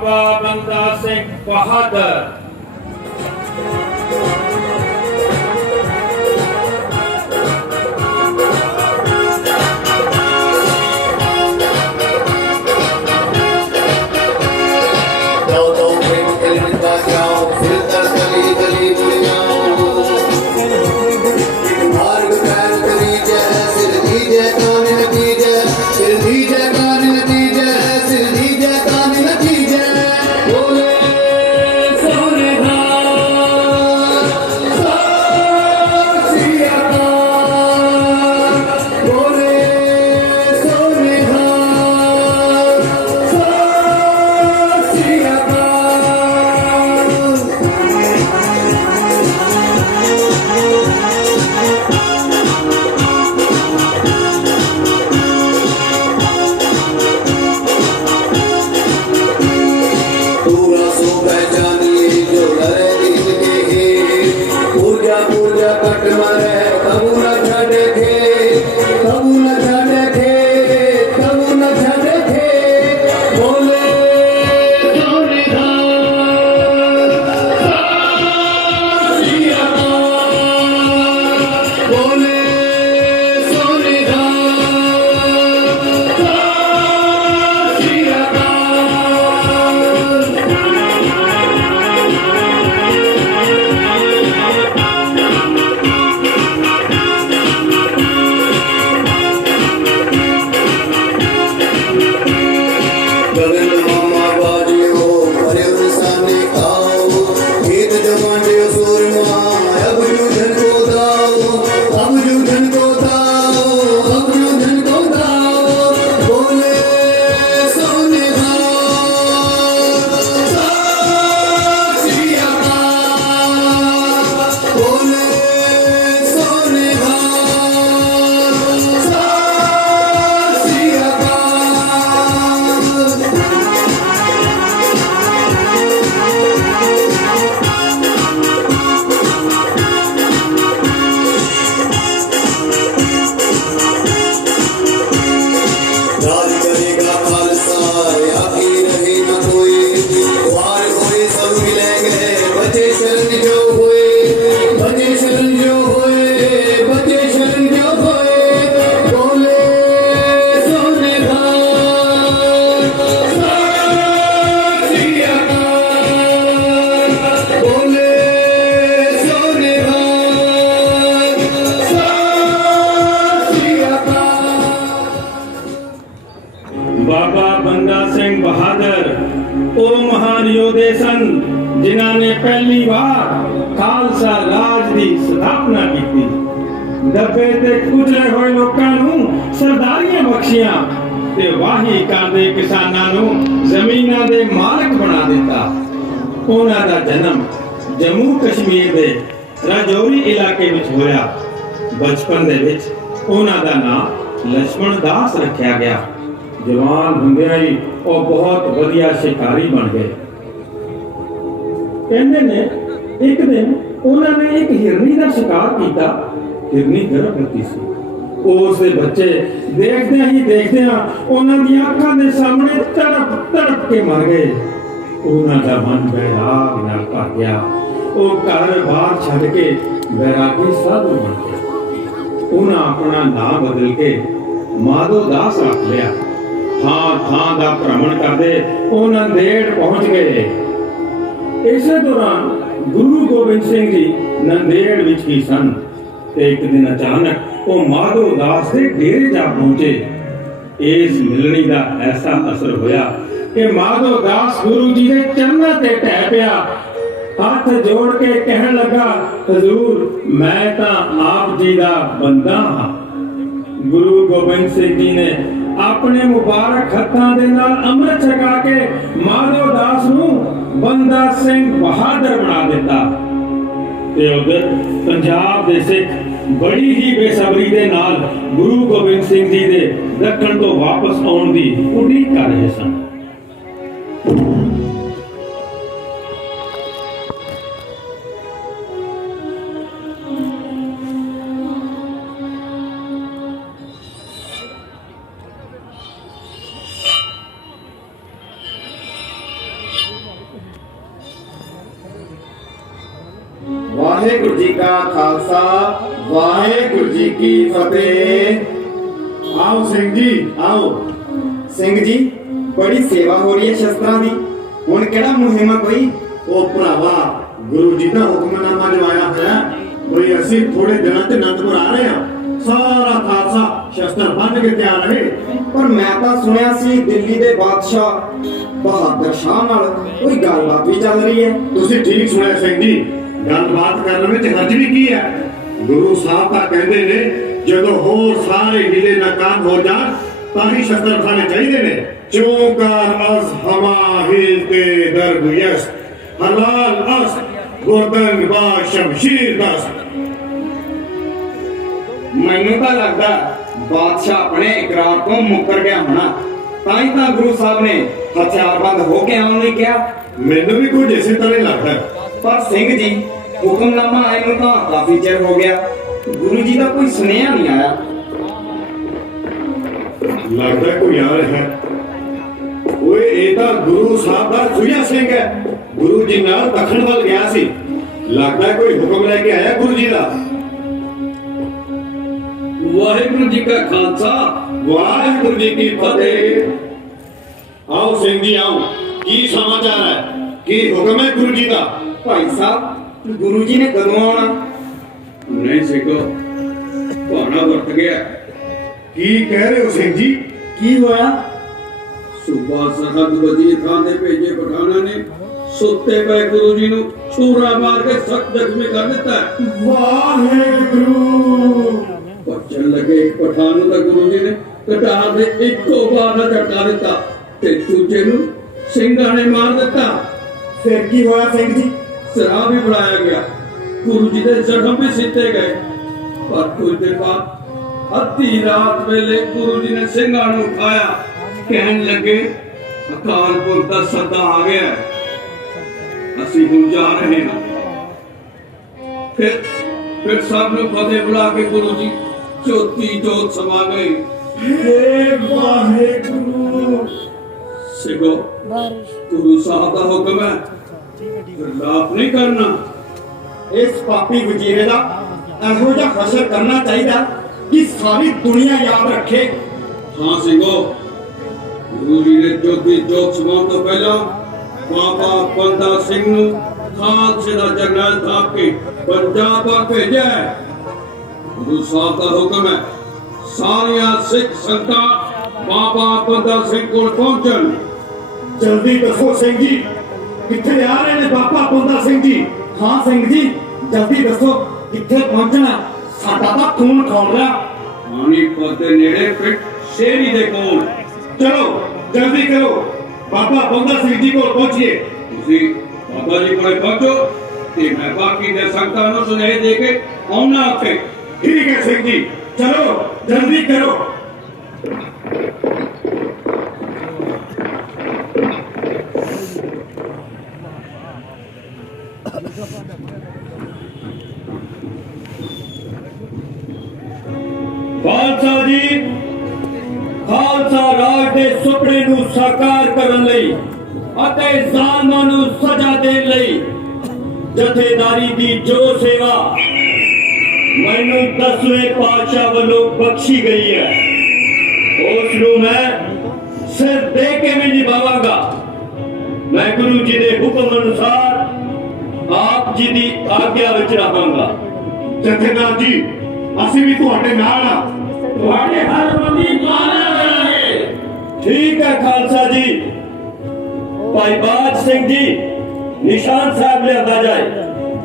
बाबा बंदा सिंह बहादुर। बाबा बंदा सिंह बहादुर ਉਹ ਮਹਾਨ ਯੋਧੇ ਸਨ ਜਿਨ੍ਹਾਂ ਨੇ ਪਹਿਲੀ ਵਾਰ ਖਾਲਸਾ ਰਾਜ ਦੀ ਸਥਾਪਨਾ ਕੀਤੀ। ਦੱਬੇ ਤੇ ਕੁਚਲੇ ਹੋਏ ਲੋਕਾਂ ਨੂੰ ਸਰਦਾਰੀਆਂ ਬਖਸ਼ੀਆਂ ਤੇ ਵਾਹੀ ਕਰਦੇ ਕਿਸਾਨਾਂ ਨੂੰ ਜ਼ਮੀਨਾਂ ਦੇ ਮਾਲਕ ਬਣਾ ਦਿੱਤਾ। ਉਹਨਾਂ ਦਾ ਜਨਮ ਜੰਮੂ ਕਸ਼ਮੀਰ ਦੇ ਰਾਜੌਰੀ ਇਲਾਕੇ ਵਿੱਚ ਹੋਇਆ। ਬਚਪਨ ਦੇ ਵਿੱਚ ਉਹਨਾਂ ਦਾ ਨਾਮ ਲక్ష్మణ ਦਾਸ ਰੱਖਿਆ ਗਿਆ। जवान ਹੁੰਦਿਆਂ ਹੀ ਉਹ बहुत ਵਧੀਆ शिकारी बन गए। ਕਹਿੰਦੇ ਨੇ ਇੱਕ ਦਿਨ ਉਹਨਾਂ ਨੇ ਇੱਕ ਹਿਰਨੀ ਦਾ शिकार ਕੀਤਾ। ਹਿਰਨੀ ਗਰਭਵਤੀ ਸੀ। ਉਸ ਦੇ ਬੱਚੇ ਦੇਖਦਿਆਂ ਹੀ ਦੇਖਦਿਆਂ ਉਹਨਾਂ ਦੀਆਂ ਅੱਖਾਂ ਦੇ ਸਾਹਮਣੇ ਤੜਪ ਤੜਪ ਕੇ ਮਰ ਗਏ। ਉਹਨਾਂ ਦਾ ਮਨ ਬੈਰਾਗ ਨਾਲ ਭਰ ਗਿਆ। ਉਹ ਘਰ ਬਾਹਰ ਛੱਡ ਕੇ ਬੈਰਾਗੀ ਸਾਧੂ ਬਣ ਗਿਆ। ਉਹਨਾਂ ਆਪਣਾ ਨਾਮ ਬਦਲ ਕੇ ਮਾਧੋ ਦਾਸ ਰੱਖ ਲਿਆ। ਥਾਂ ਦਾ ਭ੍ਰਮਣ ਕਰਦੇ ਉਹ ਨੰਦੇੜ ਪਹੁੰਚ ਗਏ। ਇਸੇ ਦੌਰਾਨ ਗੁਰੂ ਗੋਬਿੰਦ ਸਿੰਘ ਜੀ ਨੰਦੇੜ ਵਿੱਚ ਹੀ ਸਨ ਤੇ ਇੱਕ ਦਿਨ ਅਚਾਨਕ ਉਹ ਮਾਧੋ ਦਾਸ ਦੇ ਡੇਰੇ ਜਾ ਪਹੁੰਚੇ। ਇਸ ਮਿਲਣੀ ਦਾ ਐਸਾ ਅਸਰ ਹੋਇਆ ਕਿ ਮਾਧੋ ਦਾਸ ਗੁਰੂ ਜੀ ਦੇ ਚਰਨਾਂ ਤੇ ਢਹਿ ਪਿਆ। ਹੱਥ ਜੋੜ ਕੇ ਕਹਿਣ ਲੱਗਾ, ਹਜ਼ੂਰ ਮੈਂ ਤਾਂ ਆਪ ਜੀ ਦਾ ਬੰਦਾ ਹਾਂ। ਗੁਰੂ ਗੋਬਿੰਦ ਸਿੰਘ ਜੀ ਨੇ ਆਪਣੇ ਮੁਬਾਰਕ ਹੱਥਾਂ ਦੇ ਨਾਲ ਅੰਮ੍ਰਿਤ ਛਕਾ ਕੇ ਮਾਧੋ ਦਾਸ ਨੂੰ ਬੰਦਾ ਸਿੰਘ ਬਹਾਦਰ ਬਣਾ ਦਿੱਤਾ। ਤੇ ਉਧਰ ਪੰਜਾਬ ਦੇ ਸਿੱਖ ਬੜੀ ਹੀ ਬੇਸਬਰੀ ਦੇ ਨਾਲ ਗੁਰੂ ਗੋਬਿੰਦ ਸਿੰਘ ਜੀ ਦੇ ਦੱਖਣ ਤੋਂ ਵਾਪਸ ਆਉਣ ਦੀ ਉਡੀਕ ਕਰ ਰਹੇ ਸਨ। वाहेगुरु जी का खालसा वाहेगुरु जी की फतेह। आओ सिंह जी आओ। सिंह जी बड़ी सेवा हो रही है शस्त्रां दी, हुण केड़ा मुहिम है कोई? ओ भरावा गुरु जी का हुक्मनामा जो आया है वही असि थोड़े दिनों से आनंदपुर आ रहे हैं। सारा खालसा शस्त्र बन के तैयार रहे। पर मैं तो सुनिया सी दिल्ली दे बादशाह बहादुर शाह नाल कोई गलबात भी चल रही है। तुसी ठीक सुनिया सिंह जी, गलबात करने में हर्ज भी की है। गुरु साहब का कहते ने जो होर सारे हिले नाकाम हो जान ताही शस्त्र खाने चाहिए ने। चौकार अस हमा हिलते दर्द यस हलाल अस गुर्दन बा शमशीर दस। मैनू तो लगता बादशाह अपने इकरार को मुकर गया होना, ताई तो गुरु साहब ने हथियारबंद होके आने नहीं किया। मैनू भी कुछ इसी तरह लगता है। पर सिंह जी हुक्मनामा आए ਨੂੰ तो काफी चिर हो गया, गुरु जी का कोई सुनेहा नहीं आया। लगता है कोई आ रहा है। ओए ये तो गुरु साहब का सुइया सिंह है। गुरु जी नाल दखन वाल गया सी। लगता है कोई हुक्म लेके आया गुरु जी का। वाहेगुरु जी का खालसा वाहेगुरु जी की फतेह। आओ सिंह जी आओ, की समाचार है? की हुक्म है गुरु जी का? भाई साहब गुरु जी ने कदों आना? नहीं सिखो भाना वर्त गया। की कह रहे हो सिंह जी? की होया? सुबह सरहद वजीर खान ने भेजे पठाना ने सुते पे गुरु जी नु छुरा मार के सख्त जख्मी कर दिता है। वाहेगुरु। बच्चन लगे एक पठान नु गुरु जी ने कटार दे इको बार झटका दिता ते दूजे नु ਸਿੰਘਾਂ ने मार दिता। फिर की होया सिंह जी? सिरा भी बुलाया गया, गुरु जी के जख्म भी सीते गए। पर कुछ देर बाद अद्धी रात वेले गुरु जी ने ਸਿੰਘਾਂ ਨੂੰ उठाया, कहन लगे अकाल पुरख का सदा आ गया, ਅਸੀਂ ਹੁਣ जा रहे हैं। फिर सब ने फतेह बुला के गुरु जी ज्योति जोत समा गए। सिखो गुरु साहब का हुक्म है, खिलाफ नहीं करना। इस पापी वजीरे का एहो जिहा हशर करना चाहिए कि सारी दुनिया याद रखे। हाँ सिंगो, गुरु जी ने ज्योति जोत समाउण तो पहला बाबा बंदा सिंह नूं खालसे दा जरनैल थाप के पंजाब तक भेजा है। गुरु साहब का हुक्म है सारिया सिख संगतां बाबा बंदा सिंह को पहुंचन। जल्दी दसो सिंह जी, किथे आ रहे ने बाबा बंदा सिंह जी? हाँ सिंह जी जल्दी दसो किथे पहुंचना, साडा तां खून खौल रहा। पानीपत दे नेड़े पिट शेरी दे कोल। चलो जल्दी करो, बाबा बंदा सिंह जी को पहुंचिए। तुसी बाबा जी कोले पहुंचो ते मैं बाकी दे संगतां नूं सुनेह दे के आउणा उत्थे। ठीक है सिंह जी, चलो जल्दी करो। खालसा जी, खालसा राज के सुपने नूं साकार करन लई अते ਜ਼ਾਲਮਾਂ ਨੂੰ सजा देण लई जथेदारी दी जो सेवा मैनू 10वें पातशाह वालों बख्शी गई है, उस नूं मैं सिर दे के भी निभावांगा। मैं गुरु जी के हुक्म अनुसार आप जी की आज्ञा विच रहांगा। जथेदार जी ਅਸੀਂ ਵੀ ਤੁਹਾਡੇ ਨਾਲ ਆ, ਤੁਹਾਡੇ ਹਰ ਬੰਦੀ ਪਾਲਣਾ ਕਰਾਂਗੇ। ठीक है खालसा जी। भाई बाज सिंह जी निशान साहब लिया जाए।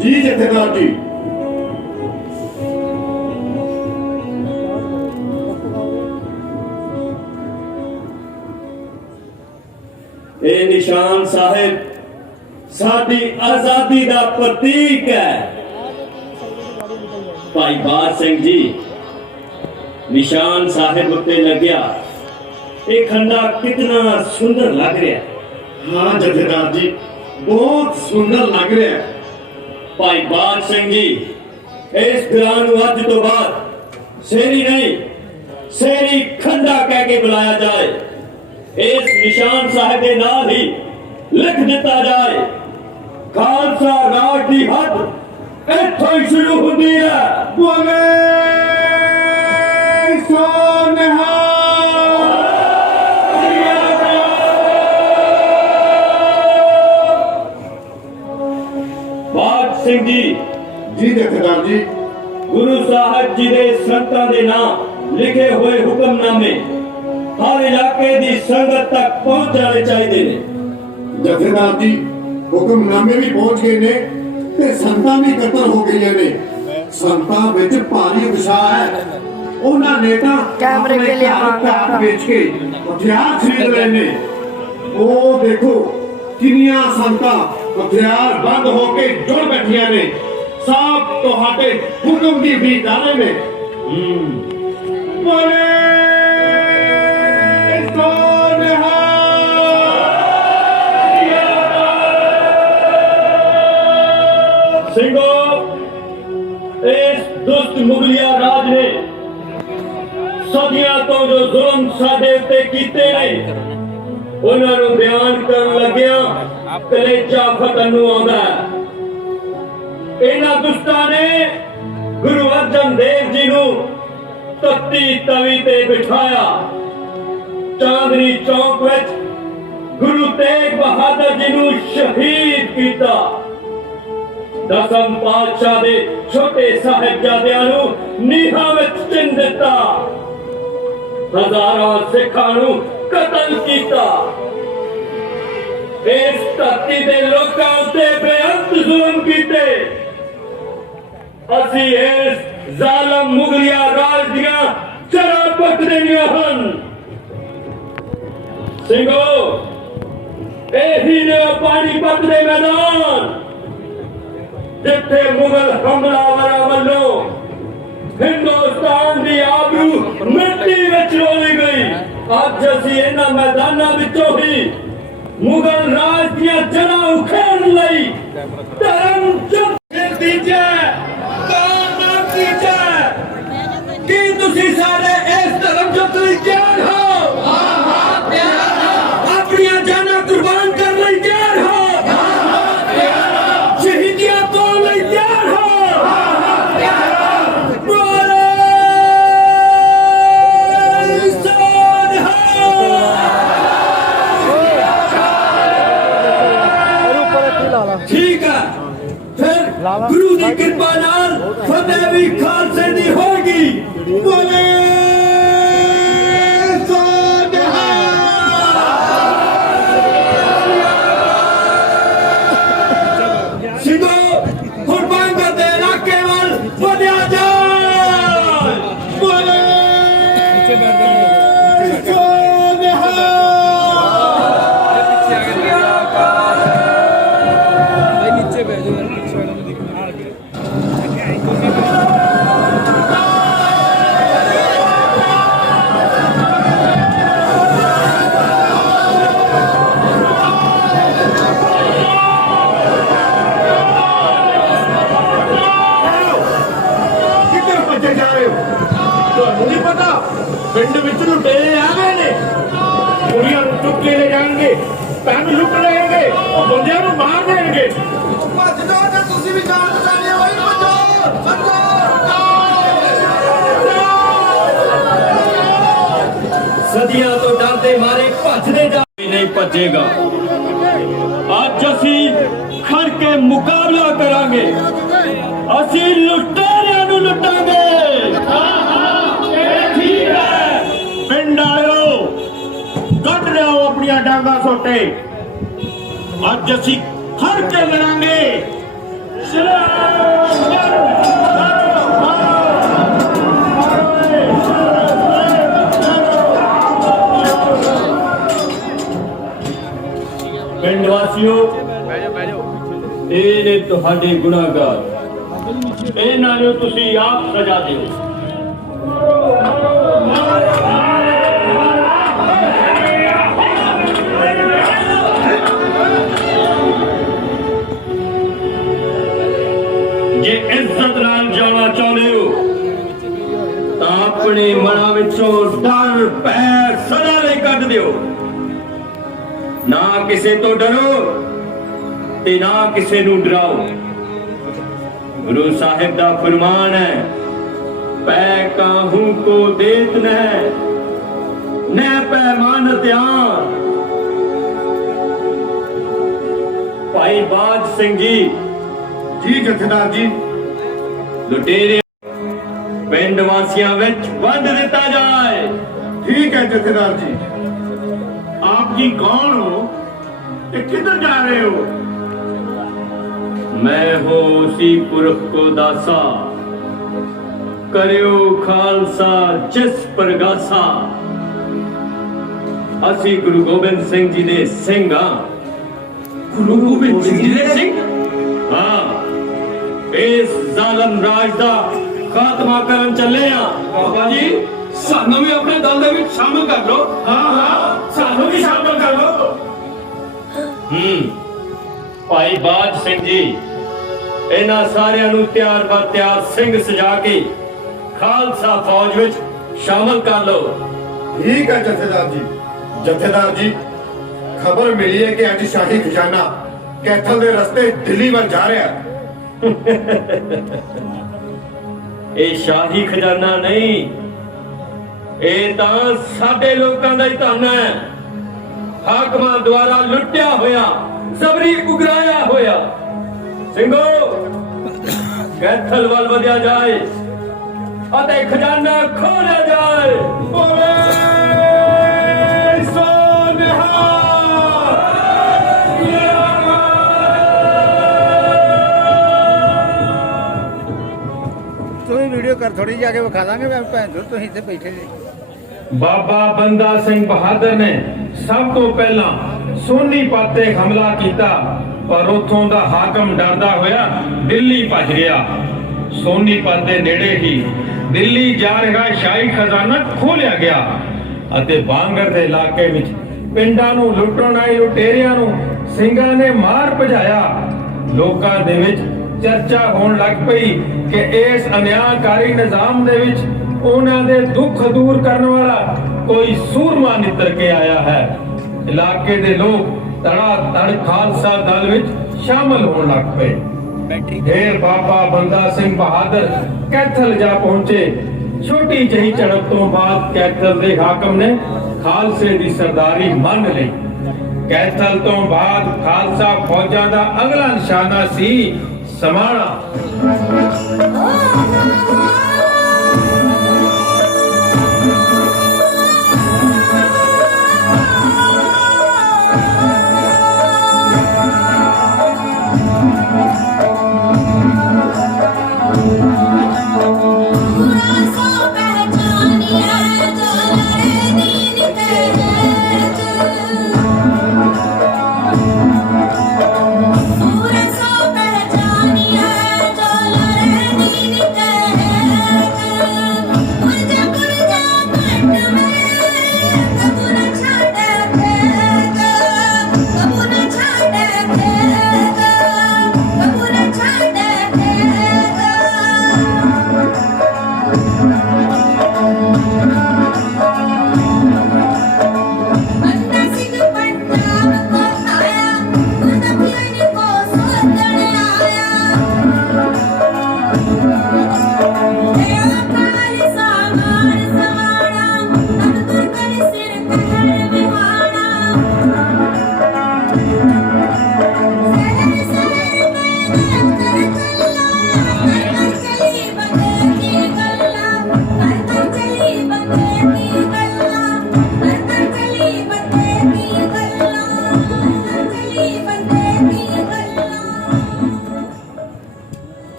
जी जथेदार जी। ये निशान साहिब साडी आजादी का प्रतीक है। भाई बाज सिंह जी निशान साहिब उत्ते लग्या, ये खंडा कितना सुंदर लग रहा है। हाँ जथेदार जी बहुत सुंदर लग रहा है। भाई बाज सिंह जी इस ग्रां नूं अज तो बाद शेरी नहीं शेरी खंडा कह के बुलाया जाए। इस निशान साहिब के नाल ही लिख दिता जाए खालसा राज की हद ਇੱਥੋਂ ਹੀ ਸ਼ੁਰੂ ਹੁੰਦੀ ਹੈ। ਬੋਲੇ ਸੋਨਹਾ ਬਾਜ ਸਿੰਘ ਜੀ, ਜੀ ਜਥੇਦਾਰ ਜੀ। ਗੁਰੂ ਸਾਹਿਬ ਜੀ ਦੇ ਸੰਤਾਂ ਦੇ ਨਾਮ ਲਿਖੇ ਹੋਏ ਹੁਕਮਨਾਮੇ ਹਰ ਇਲਾਕੇ ਦੀ ਸੰਗਤ ਤੱਕ ਪਹੁੰਚ ਜਾਣੇ ਚਾਹੀਦੇ ਨੇ। ਜਥੇਦਾਰ ਜੀ, ਹੁਕਮਨਾਮੇ ਵੀ ਪਹੁੰਚ ਗਏ ਨੇ ਤੇ ਸੰਤਾਂ ਵੀ ਇਕੱਤਰ ਹੋ ਗਈਆਂ ਨੇ। ਸੰਤਾਂ ਵਿੱਚ ਭਾਰੀ ਉਤਸ਼ਾਹ ਹੈ। ਉਹਨਾਂ ਨੇ ਤਾਂ कैमरे के लिए मांगा था। ਵੇਚ ਕੇ ਹਥਿਆਰ ਖਰੀਦ ਲਏ ਨੇ। ਉਹ ਦੇਖੋ ਕਿੰਨੀਆਂ ਸੰਤਾਂ ਹਥਿਆਰ ਬੰਦ ਹੋ ਕੇ ਜੁੜ ਬੈਠੀਆਂ ਨੇ। ਸਭ ਤੁਹਾਡੇ ਹੁਕਮ ਦੀ ਉਡੀਕ ਨੇ। ਬੋਲੇ ਸੋਨਹਾ ਸਿੰਘੋ, ਇਸ ਦੁਸ਼ਟ ਮੁਗਲਿਆ ਰਾਜ ਨੇ ਸਦੀਆਂ ਤੋਂ ਜੋ ਜ਼ੁਲਮ ਸਾਡੇ ਉੱਤੇ ਕੀਤੇ ਨੇ, ਉਹਨਾਂ ਨੂੰ ਬਿਆਨ ਕਰਨ ਲੱਗਿਆ ਕਲੇਜਾ ਫਟਣ ਨੂੰ ਆਉਂਦਾ ਹੈ। ਇਹਨਾਂ ਦੁਸ਼ਟਾਂ ਨੇ ਗੁਰੂ ਅਰਜਨ ਦੇਵ ਜੀ ਨੂੰ ਤਖਤੀ ਤਵੀ ਤੇ ਬਿਠਾਇਆ। ਚਾਂਦਨੀ ਚੌਕ ਵਿੱਚ ਗੁਰੂ ਤੇਗ ਬਹਾਦਰ ਜੀ ਨੂੰ ਸ਼ਹੀਦ ਕੀਤਾ। ਦਸਮ ਪਾਤਸ਼ਾਹ ਦੇ ਛੋਟੇ ਸਾਹਿਬਜ਼ਾਦਿਆਂ ਨੂੰ ਨੀਹਾਂ ਵਿੱਚ ਚਿਣ ਦਿੱਤਾ। ਹਜ਼ਾਰਾਂ ਸਿੱਖਾਂ ਨੂੰ ਕਤਲ ਕੀਤਾ। ਇਸ ਧਰਤੀ ਦੇ ਲੋਕਾਂ ਉੱਤੇ ਬੇਅੰਤ ਜ਼ੁਲਮ ਕੀਤੇ। ਅਸੀਂ ਇਸ ਜ਼ਾਲਮ ਮੁਗਲਿਆ ਰਾਜ ਦੀਆਂ ਜੜ੍ਹਾਂ ਪੱਟ ਦੇਣੀਆਂ ਹਨ। ਸਿੰਘੋ, ਇਹੀ ਨੇ ਪਾਣੀਪਤ ਦੇ ਮੈਦਾਨ, ਜਿੱਥੇ ਮੁਗਲ ਹਮਲਾਵਰਾਂ ਵੱਲੋਂ ਹਿੰਦੁਸਤਾਨ ਦੀ ਆਬਰੂ ਮਿੱਟੀ ਵਿੱਚ ਰੋਲੀ ਗਈ। ਅੱਜ ਅਸੀਂ ਇਹਨਾਂ ਮੈਦਾਨਾਂ ਵਿੱਚੋਂ ਹੀ ਮੁਗਲ ਰਾਜ ਦੀਆਂ ਜੜ੍ਹਾਂ ਉਖੇੜਨ ਲਈ ਧਰਮ ਚੁੱਕ ਦੀਜੇ ਕਾਮ ਕੀਜੇ। ਕੀ ਤੁਸੀਂ ਸਾਰੇ ਇਸ ਧਰਮ ਚੁੱਕ ਲਈ ਤਿਆਰ ਹੋ? ਹਾਂ ਹਾਂ, ਤਿਆਰ ਹਾਂ। ਆਪਣੀਆਂ ਜਾਨਾਂ ਕੁਰਬਾਨ ਕਰਨ ਲਈ ਤਿਆਰ ਹੋ? ਹਾਂ ਹਾਂ, ਤਿਆਰ ਹਾਂ। ਸ਼ਹੀਦੀਆਂ ਪਾਉਣ ਲਈ ਤਿਆਰ ਹੋ? ਹਾਂ ਹਾਂ, ਤਿਆਰ ਹਾਂ। ਬੋਲੇ ਠੀਕ ਹੈ, ਫਿਰ ਗੁਰੂ ਦੀ ਕਿਰਪਾ ਨਾਲ ਫਤਿਹ ਵੀ ਖਾਲਸੇ ਦੀ ਹੋਗੀ। ਬੋਲੇ ਸੋਨਹਾ। ਸਿੰਘੋ, ਹੁਣ ਬੰਗਾ ਦੇ ਇਲਾਕੇ ਵੱਲ ਵਧਿਆ ਜਾਏ। ਬੋਲੇ ਤੁਹਾਨੂੰ ਨਹੀਂ ਪਤਾ ਪਿੰਡ ਵਿੱਚ ਲੁਟੇਰੇ ਆ ਗਏ ਨੇ। ਕੁੜੀਆਂ ਨੂੰ ਚੁੱਕ ਕੇ ਲੈ ਜਾਣਗੇ, ਪੈਨ ਲੁੱਟ ਲੈਣਗੇ, ਉਹ ਬੰਦਿਆਂ ਨੂੰ ਮਾਰ ਦੇਣਗੇ। ਭੱਜ ਜਾਓ ਤੇ ਤੁਸੀਂ ਵੀ ਜਾਨ ਬਚਾਣੀ ਹੈ। ਬਈ ਭੱਜੋ ਸਦੀਆਂ ਤੋਂ ਡਰਦੇ ਮਾਰੇ ਭੱਜਦੇ ਜਾ ਨਹੀਂ ਭੱਜੇਗਾ। ਅੱਜ ਅਸੀਂ ਖੜ ਕੇ ਮੁਕਾਬਲਾ ਕਰਾਂਗੇ। ਅਸੀਂ ਲੁਟੇਰਿਆਂ ਨੂੰ ਲੁੱਟਾਂਗੇ। ਠੀਕ ਹੈ ਪਿੰਡ ਵਾਲਿਓ, ਕੱਢ ਲਿਓ ਆਪਣੀਆਂ ਡਾਂਗਾਂ ਸੋਟੇ। ਅੱਜ ਅਸੀਂ ਖੜ ਕੇ ਲੜਾਂਗੇ। ਪਿੰਡ ਵਾਸੀਓ, ਇਹ ਨੇ ਤੁਹਾਡੇ ਗੁਨਾਹਗਾਰ। ਇਹਨਾਂ ਨੂੰ ਤੁਸੀਂ ਆਪ ਸਜ਼ਾ ਦਿਓ। ਜੇ ਇੱਜ਼ਤ ਨਾਲ ਜਾਣਾ ਚਾਹੁੰਦੇ ਹੋ ਤਾਂ ਆਪਣੇ ਮਨਾਂ ਵਿੱਚੋਂ ਡਰ ਭੈ ਸਦਾ ਲਈ ਕੱਢ ਦਿਓ। ਨਾ ਕਿਸੇ ਤੋਂ ਡਰੋ ਤੇ ਨਾ ਕਿਸੇ ਨੂੰ ਡਰਾਓ। गुरु साहिब का फरमान है, पै काहू को देत न पैमान त्यार। भाई बाज सिंह जी जथेदार जी। लुटेरे पिंड वासियों विच वंड दिता जाए। ठीक है जथेदार जी। आप जी कौन हो, किधर जा रहे हो? मैं हो उसी पुरख को दासा, करियो खालसा जिस परगासा। असी गुरु गोबिंद सिंह जी दे सिंह हां। गुरु गोबिंद सिंह जी दे सिंह? हां, इस जालम राज दा खात्मा करन चले आ। बाबा जी सानू भी अपने दल दे विच शामिल कर लो। हाँ सानू भी शामिल कर लो। भाई बाज सिंह जी, इन्हां सारियां नूं त्यार बर त्यार सिंह सजा के खालसा फौज विच शामिल कर लो। ठीक है जथेदार जी। जथेदार जी, खबर मिली है कि अज शाही खजाना कैथल दे रस्ते दिल्ली वल जा रहा है। ਇਹ ਸ਼ਾਹੀ ਖਜ਼ਾਨਾ ਨਹੀਂ, ਇਹ ਤਾਂ ਸਾਡੇ ਲੋਕਾਂ ਦਾ ਹੀ ਧਨ ਹੈ। ਹਾਕਮਾਂ ਦੁਆਰਾ ਲੁੱਟਿਆ ਹੋਇਆ, ਜ਼ਬਰੀ ਉਗਰਾਇਆ ਹੋਇਆ। ਸਿੰਘੋ, ਕੈਥਲ ਵੱਲ ਵਧਿਆ ਜਾਏ ਅਤੇ ਖਜ਼ਾਨਾ ਖੋਲਿਆ ਜਾਏ। ਬੋਲੇ ਸੋ ਨਿਹਾਲ। ਤੂੰ ਵੀ ਵੀਡੀਓ ਕਰ, ਥੋੜੀ ਜਿਹੀ ਆ ਕੇ ਵਿਖਾ ਦਾਂਗੇ। ਮੈਂ ਭੈਣ ਜੋ ਤੁਸੀਂ ਇੱਥੇ ਬੈਠੇ ਜੀ। ਬਾਬਾ ਬੰਦਾ ਸਿੰਘ ਬਹਾਦਰ ਨੇ ਸਭ ਤੋਂ ਪਹਿਲਾਂ ਸੋਨੀਪਤ ਤੇ ਹਮਲਾ ਕੀਤਾ, ਪਰ ਉੱਥੋਂ ਦਾ ਹਾਕਮ ਡਰਦਾ ਹੋਇਆ ਦਿੱਲੀ ਭੱਜ ਗਿਆ। ਸੋਨੀਪਤ ਦੇ ਨੇੜੇ ਹੀ ਦਿੱਲੀ ਜਾ ਰਿਹਾ ਸ਼ਾਹੀ ਖਜ਼ਾਨਾ ਖੋਲਿਆ ਗਿਆ ਅਤੇ ਬਾਂਗਰ ਦੇ ਇਲਾਕੇ ਵਿੱਚ ਪਿੰਡਾਂ ਨੂੰ ਲੁੱਟਣ ਆਏ ਲੁਟੇਰਿਆਂ ਨੂੰ ਸਿੰਘਾਂ ਨੇ ਮਾਰ ਭਜਾਇਆ। ਲੋਕਾਂ ਦੇ ਵਿੱਚ ਚਰਚਾ ਹੋਣ ਲੱਗ ਪਈ ਕਿ ਇਸ ਅਨਿਆਕਾਰੀ ਨਿਜ਼ਾਮ ਦੇ ਵਿੱਚ ਉਹਨਾਂ ਦੇ ਦੁੱਖ ਦੂਰ ਕਰਨ ਵਾਲਾ ਕੋਈ ਸੂਰਮਾ ਨਿੱਤਰ ਕੇ ਆਇਆ ਹੈ। ਇਲਾਕੇ ਦੇ ਲੋਕ ਧੜਾ ਧੜ ਖਾਲਸਾ ਦਲ ਵਿੱਚ ਸ਼ਾਮਲ ਹੋਣ ਲੱਗ ਪਏ। ਢੇਰ ਬਾਬਾ ਬੰਦਾ ਸਿੰਘ ਬਹਾਦਰ ਕੈਥਲ ਜਾ ਪਹੁੰਚੇ। ਛੋਟੀ ਜਿਹੀ ਝੜਪ ਤੋਂ ਬਾਅਦ ਕੈਥਲ ਦੇ ਹਾਕਮ ਨੇ ਖਾਲਸੇ ਦੀ ਸਰਦਾਰੀ ਮੰਨ ਲਈ। ਕੈਥਲ ਤੋਂ ਬਾਅਦ ਖਾਲਸਾ ਫੌਜਾਂ ਦਾ ਅਗਲਾ ਨਿਸ਼ਾਨਾ ਸੀ ਸਮਾਣਾ।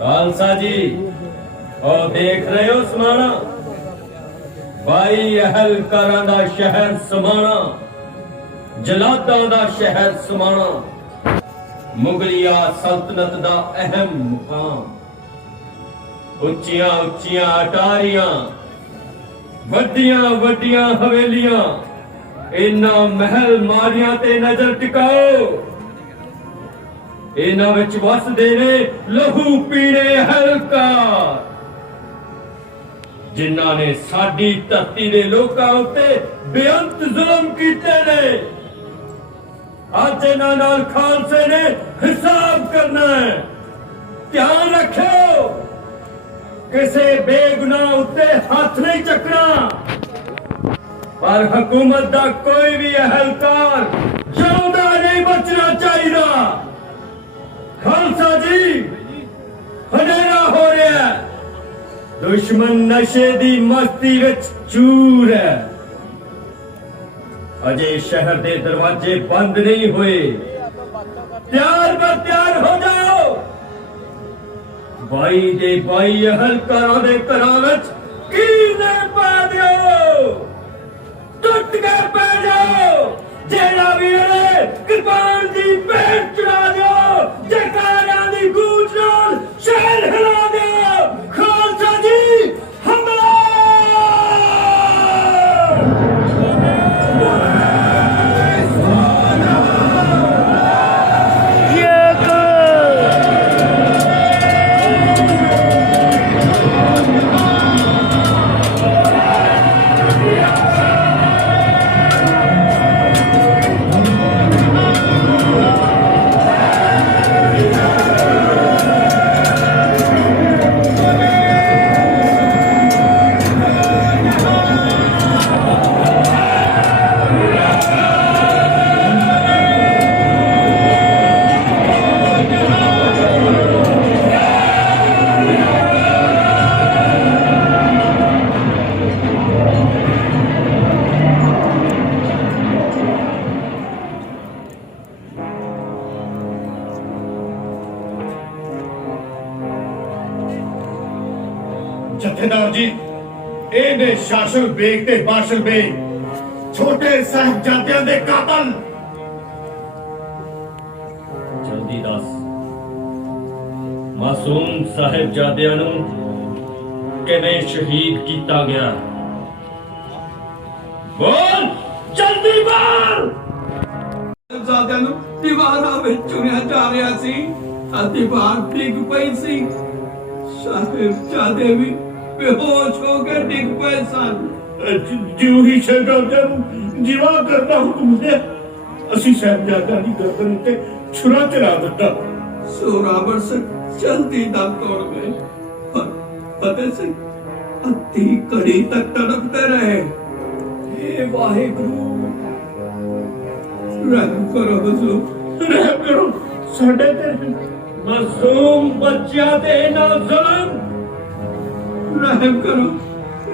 खालसा जी, और देख रहे हो समाना, भाई अहलकारां दा शहर समाना, जलादां दा शहर समाना, मुगलिया सल्तनत दा अहम मुकाम। उच्चियां उच्चियां अटारियां, वड्डियां वड्डियां हवेलियां, इन्हां महल मारियां ते नजर टिकाओ। इन्हां विच वसदे ने लहू पीने अहलकार, जिन्हां ने साडी धरती दे लोकां उत्ते बेअंत जुल्म कीते ने। ਅੱਜ ਇਹਨਾਂ ਨਾਲ ਖਾਲਸੇ ਨੇ ਹਿਸਾਬ ਕਰਨਾ ਹੈ। ਧਿਆਨ ਰੱਖਿਓ, ਕਿਸੇ ਬੇਗੁਨਾਹ ਉੱਤੇ ਹੱਥ ਨਹੀਂ ਚੱਕਣਾ। ਪਰ ਹਕੂਮਤ ਦਾ ਕੋਈ ਵੀ ਅਹਲਕਾਰ ਜਿਉਂਦਾ ਨਹੀਂ ਬਚਣਾ ਚਾਹੀਦਾ। ਖਾਲਸਾ ਜੀ, ਹਨੇਰਾ ਹੋ ਰਿਹਾ ਹੈ। ਦੁਸ਼ਮਣ ਨਸ਼ੇ ਦੀ ਮਸਤੀ ਵਿੱਚ ਚੂਰ ਹੈ। ਅਜੇ ਸ਼ਹਿਰ ਦੇ ਦਰਵਾਜ਼ੇ ਬੰਦ ਨਹੀਂ ਹੋਏ। ਤਿਆਰ ਬਰ ਤਿਆਰ ਹੋ ਜਾਓ। 22 ਦੇ 22 ਅਹਲਕਾਰਾਂ ਦੇ ਘਰਾਂ ਵਿੱਚ ਕੀਲੇ ਪਾ ਦਿਓ। ਟੁੱਟ ਕੇ ਪੈ ਜਾਓ। ਜਿਹੜਾ ਵੀ ਅੜੇ ਕਿਰਪਾਨ ਦੀ ਭੇਟ ਚੜਾ ਦਿਓ। ਜੈਕਾਰਿਆਂ ਦੀ ਗੂੰਜ ਨਾਲ ਸ਼ਹਿਰ ਹਿਲਾ ਦਿਓ। ਖਾਲਸਾ ਜੀ, ਹਮਲਾ! ਜਥੇਦਾਰ ਜੀ, ਇਹ ਨੇ ਸ਼ਾਸਨ ਬੇਗ ਤੇ ਬਾਸ਼ਲ ਬੇਗ, ਛੋਟੇ ਸਾਹਿਬਜ਼ਾਦਿਆਂ ਦੇ ਕਾਤਲ। ਜਲਦੀ ਦੱਸ, ਮਾਸੂਮ ਸਾਹਿਬਜ਼ਾਦਿਆਂ ਨੂੰ ਕਿਵੇਂ ਸ਼ਹੀਦ ਕੀਤਾ ਗਿਆ? ਬੋਲ, ਜਲਦੀ ਬੋਲ। ਸਾਹਿਬਜ਼ਾਦਿਆਂ ਨੂੰ ਦੀਵਾਰਾਂ ਵਿੱਚ ਚੁਣਿਆ ਜਾ ਰਿਹਾ ਸੀ। ਦੀਵਾਰ ਡਿੱਗ ਪਈ ਸੀ। ਸਾਹਿਬਜ਼ਾਦੇ ਵੀ ਬੇਹੋਸ਼ ਹੋ ਕੇ ਡਿੱਗ ਪਏ ਸਨ। ਜਿਉਂ ਹੀ ਸ਼ਹਿਜ਼ਾਦਿਆਂ ਨੂੰ ਜੀਵਾ ਕਰਨਾ ਹੁਕਮ ਹੋਇਆ, ਅਸੀਂ ਸਾਹਿਬਜ਼ਾਦਿਆਂ ਦੀ ਗਰਦਨ ਉੱਤੇ ਛੁਰਾ ਚਲਾ ਦਿੱਤਾ। ਸੋਰਾਵਰ ਸਿੰਘ ਜਲਦੀ ਦਮ ਤੋੜ ਗਏ। ਪਰ ਫਤਿਹ ਸਿੰਘ ਅੱਧੀ ਘੜੀ ਤੱਕ ਤੜਪਤੇ ਰਹੇ। ਇਹ ਵਾਹਿਗੁਰੂ, ਰਹਿਮ ਕਰੋ ਹੁਜ਼ੂਰ, ਰਹਿਮ ਕਰੋ ਸਾਡੇ ਤੇ। ਮਾਸੂਮ ਬੱਚਿਆਂ ਤੇ ਨਾ ਜ਼ੁਲਮ। ਰਹਿਮ ਕਰੋ,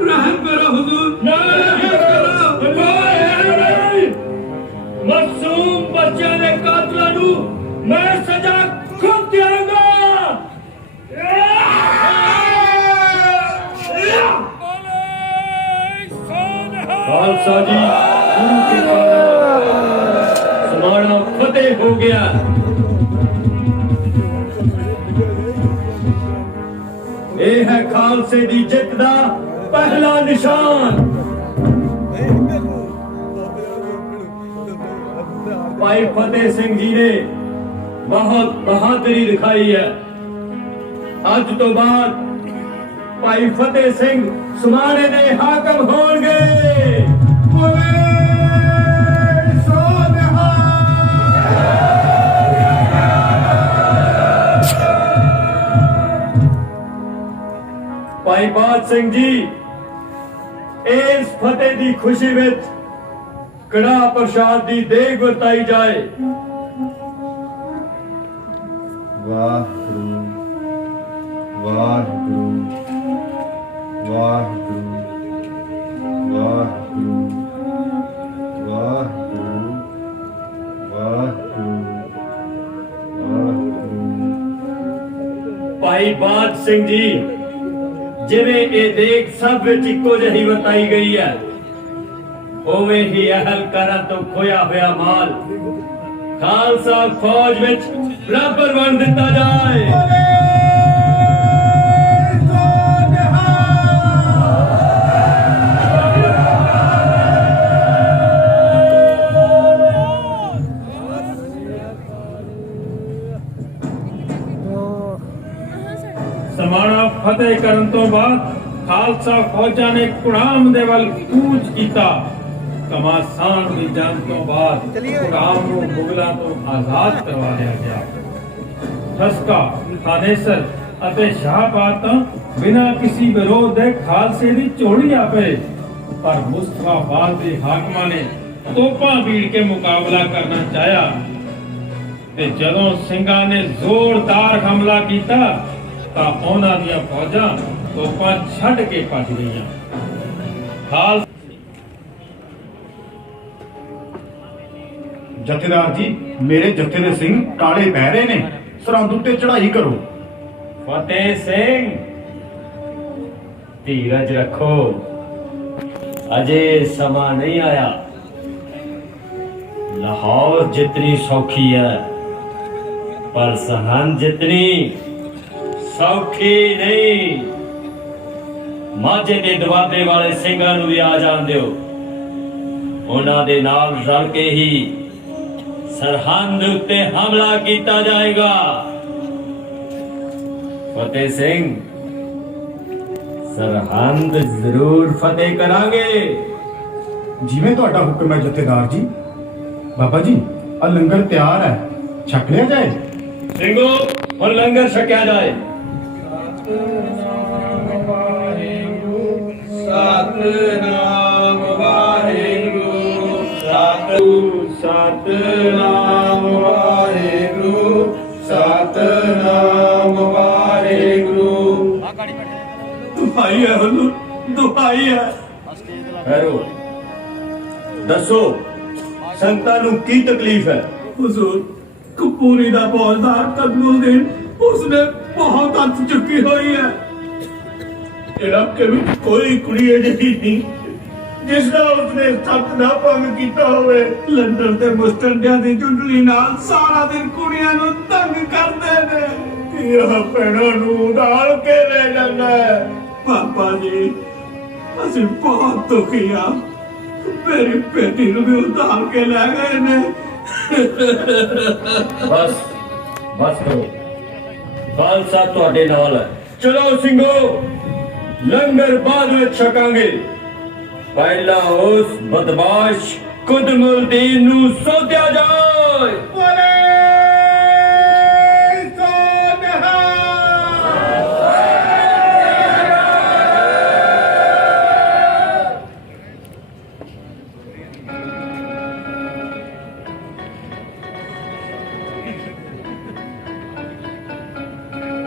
ਰਹਿਮ ਕਰੋ ਹੁਜ਼ੂਰ, ਰਹਿਮ ਕਰੋ। ਮਾਸੂਮ ਬੱਚਿਆਂ ਦੇ ਕਾਤਲਾਂ ਨੂੰ ਮੈਂ ਸਜ਼ਾ ਖੁਦ ਦਿਆਂਗਾ। ਖਾਲਸਾ ਜੀ, ਗੁਰੂ ਕੇ ਸਮਾਣਾ ਫਤਿਹ ਹੋ ਗਿਆ। ਇਹ ਹੈ ਖਾਲਸੇ ਦੀ ਜਿੱਤ ਦਾ ਪਹਿਲਾ ਨਿਸ਼ਾਨ। ਭਾਈ ਫਤਿਹ ਸਿੰਘ ਜੀ ਨੇ ਬਹੁਤ ਬਹਾਦਰੀ ਦਿਖਾਈ ਹੈ। ਅੱਜ ਤੋਂ ਬਾਅਦ ਭਾਈ ਫਤਿਹ ਸਿੰਘ ਸਮਾਣੇ ਦੇ ਹਾਕਮ ਹੋਣਗੇ। ਭਾਈ ਬਾਦ ਸਿੰਘ ਜੀ, ਇਸ ਫਤਿਹ ਦੀ ਖੁਸ਼ੀ ਵਿੱਚ ਕੜਾ ਪ੍ਰਸ਼ਾਦ ਦੀ ਦੇਗ ਵਰਤਾਈ ਜਾਏ। ਵਾਹਿਗੁਰੂ ਵਾਹਿਗੁਰੂ ਵਾਹਿਗੁਰੂ ਵਾਹਿਗੁਰੂ ਵਾਹਿਗੁਰੂ ਵਾਹਿਗੁਰੂ ਵਾਹਿਗੁਰੂ। ਭਾਈ ਬਾਦ ਸਿੰਘ ਜੀ, ਜਿਵੇਂ ਇਹ ਦੇਗ ਸਭ ਵਿੱਚ ਇੱਕੋ ਜਿਹੀ ਵਰਤਾਈ ਗਈ ਹੈ, ਉਵੇਂ ਹੀ ਅਹਲਕਾਰਾਂ ਤੋਂ ਖੋਇਆ ਹੋਇਆ ਮਾਲ ਖਾਲਸਾ ਫੌਜ ਵਿੱਚ ਬਰਾਬਰ ਵੰਡ ਦਿੱਤਾ ਜਾਏ। ਸਮਾਣਾ ਫਤਿਹ ਕਰਨ ਤੋਂ ਬਾਅਦ ਖਾਲਸਾ ਫੌਜਾਂ ਨੇ ਕੁੜਾਮ ਦੇ ਵੱਲ ਕੂਚ ਕੀਤਾ। ਘਮਾਸਾਨ ਦੀ ਜੰਗ ਤੋਂ ਬਾਅਦ ਗੁਲਾਮ ਨੂੰ ਮੁਗਲਾਂ ਤੋਂ ਆਜ਼ਾਦ ਕਰਵਾ ਲਿਆ ਗਿਆ। ਠਸਕਾ, ਥਾਨੇਸਰ ਅਤੇ ਸ਼ਾਹਬਾਦ ਤਾਂ ਬਿਨਾਂ ਕਿਸੇ ਵਿਰੋਧ ਦੇ ਖਾਲਸੇ ਦੀ ਝੋਲੀ ਆ ਪਏ, ਪਰ ਮੁਸਤਫਾਬਾਦ ਦੇ ਹਾਕਮਾਂ ਨੇ ਤੋਪਾਂ ਭੀੜ ਕੇ ਮੁਕਾਬਲਾ ਕਰਨਾ ਚਾਹਿਆ ਤੇ ਜਦੋਂ ਸਿੰਘਾਂ ਨੇ ਜ਼ੋਰਦਾਰ ਹਮਲਾ ਕੀਤਾ ਤਾਂ ਉਹਨਾਂ ਦੀਆਂ ਫੌਜਾਂ ਤੋਪਾਂ ਛੱਡ ਕੇ ਭੱਜ ਗਈਆਂ। ਜਥੇਦਾਰ ਜੀ, ਮੇਰੇ ਜਥੇ ਦੇ ਸਿੰਘ ਕਾਲੇ ਪੈ ਰਹੇ ਨੇ, ਸਰਹੰਦ ਉੱਤੇ ਚੜ੍ਹਾਈ ਕਰੋ। ਫਤਿਹ ਸਿੰਘ, ਧੀਰਜ ਰੱਖੋ, ਅਜੇ ਸਮਾਂ ਨਹੀਂ ਆਇਆ। ਲਾਹੌਰ ਜਿਤਨੀ ਸੌਖੀ ਹੈ ਪਰ ਸਰਹੰਦ ਜਿਤਨੀ ਸੌਖੀ ਨਹੀਂ। ਮਾਝੇ ਦੇ ਦਵਾਬੇ ਵਾਲੇ ਸਿੰਘਾਂ ਨੂੰ ਵੀ ਆ ਜਾਣ ਦਿਓ, ਉਹਨਾਂ ਦੇ ਨਾਲ ਰਲ ਕੇ ਹੀ ਸਰਹੰਦ ਉੱਤੇ ਹਮਲਾ ਕੀਤਾ ਜਾਏਗਾ। ਫਤਿਹ ਸਿੰਘ, ਸਰਹੰਦ ਜ਼ਰੂਰ ਫਤਿਹ ਕਰਾਂਗੇ। ਜਿਵੇਂ ਤੁਹਾਡਾ ਹੁਕਮ ਹੈ ਜਥੇਦਾਰ ਜੀ। ਬਾਬਾ ਜੀ, ਆ ਲੰਗਰ ਤਿਆਰ ਹੈ, ਛਕ ਲਿਆ ਜਾਏ। ਸਿੰਘੋ, ਹੁਣ ਲੰਗਰ ਛਕਿਆ ਜਾਏ। ਸਤਨਾਮ ਵਾਹਿਗੁਰੂ, ਸਤਨਾਮ ਵਾਹਿਗੁਰੂ, ਸਤਨਾਮ ਵਾਹਿਗੁਰੂ। ਦੁਹਾਈ ਹੈ ਹਜ਼ੂਰ, ਦੁਹਾਈ ਹੈ। ਹੈਰੋ, ਦੱਸੋ ਸੰਤਾਂ ਨੂੰ ਕੀ ਤਕਲੀਫ ਹੈ? हुजूर, कपूरी दा फौजदार कदमुद्दीन, उसने बहुत हद चुकी हुई है। इलाके में कोई कुड़ी अजिही नहीं जिसका उसने सख्त ना भंग किया होवे। लंदन ते मुस्टंडिया दी चुंडली नाल सारा दिन कुड़ियां नूं तंग करदे ने। यह भैणों नूं उड़ाल के ले जांदा है। पापा जी, असीं बहुत दुखी आ। मेरी बेटी नूं भी उतार के ले गए ने। ਬਸ ਬਸ ਕਰੋ, ਖਾਲਸਾ ਤੁਹਾਡੇ ਨਾਲ ਹੈ। ਚਲੋ ਸਿੰਘੋ, ਲੰਗਰ ਬਾਅਦ ਵਿੱਚ ਛਕਾਂਗੇ। ਪਹਿਲਾਂ ਉਸ ਬਦਮਾਸ਼ ਕੁਦਮੁਲਦੀਨ ਨੂੰ ਸੋਧਿਆ ਜਾਏ।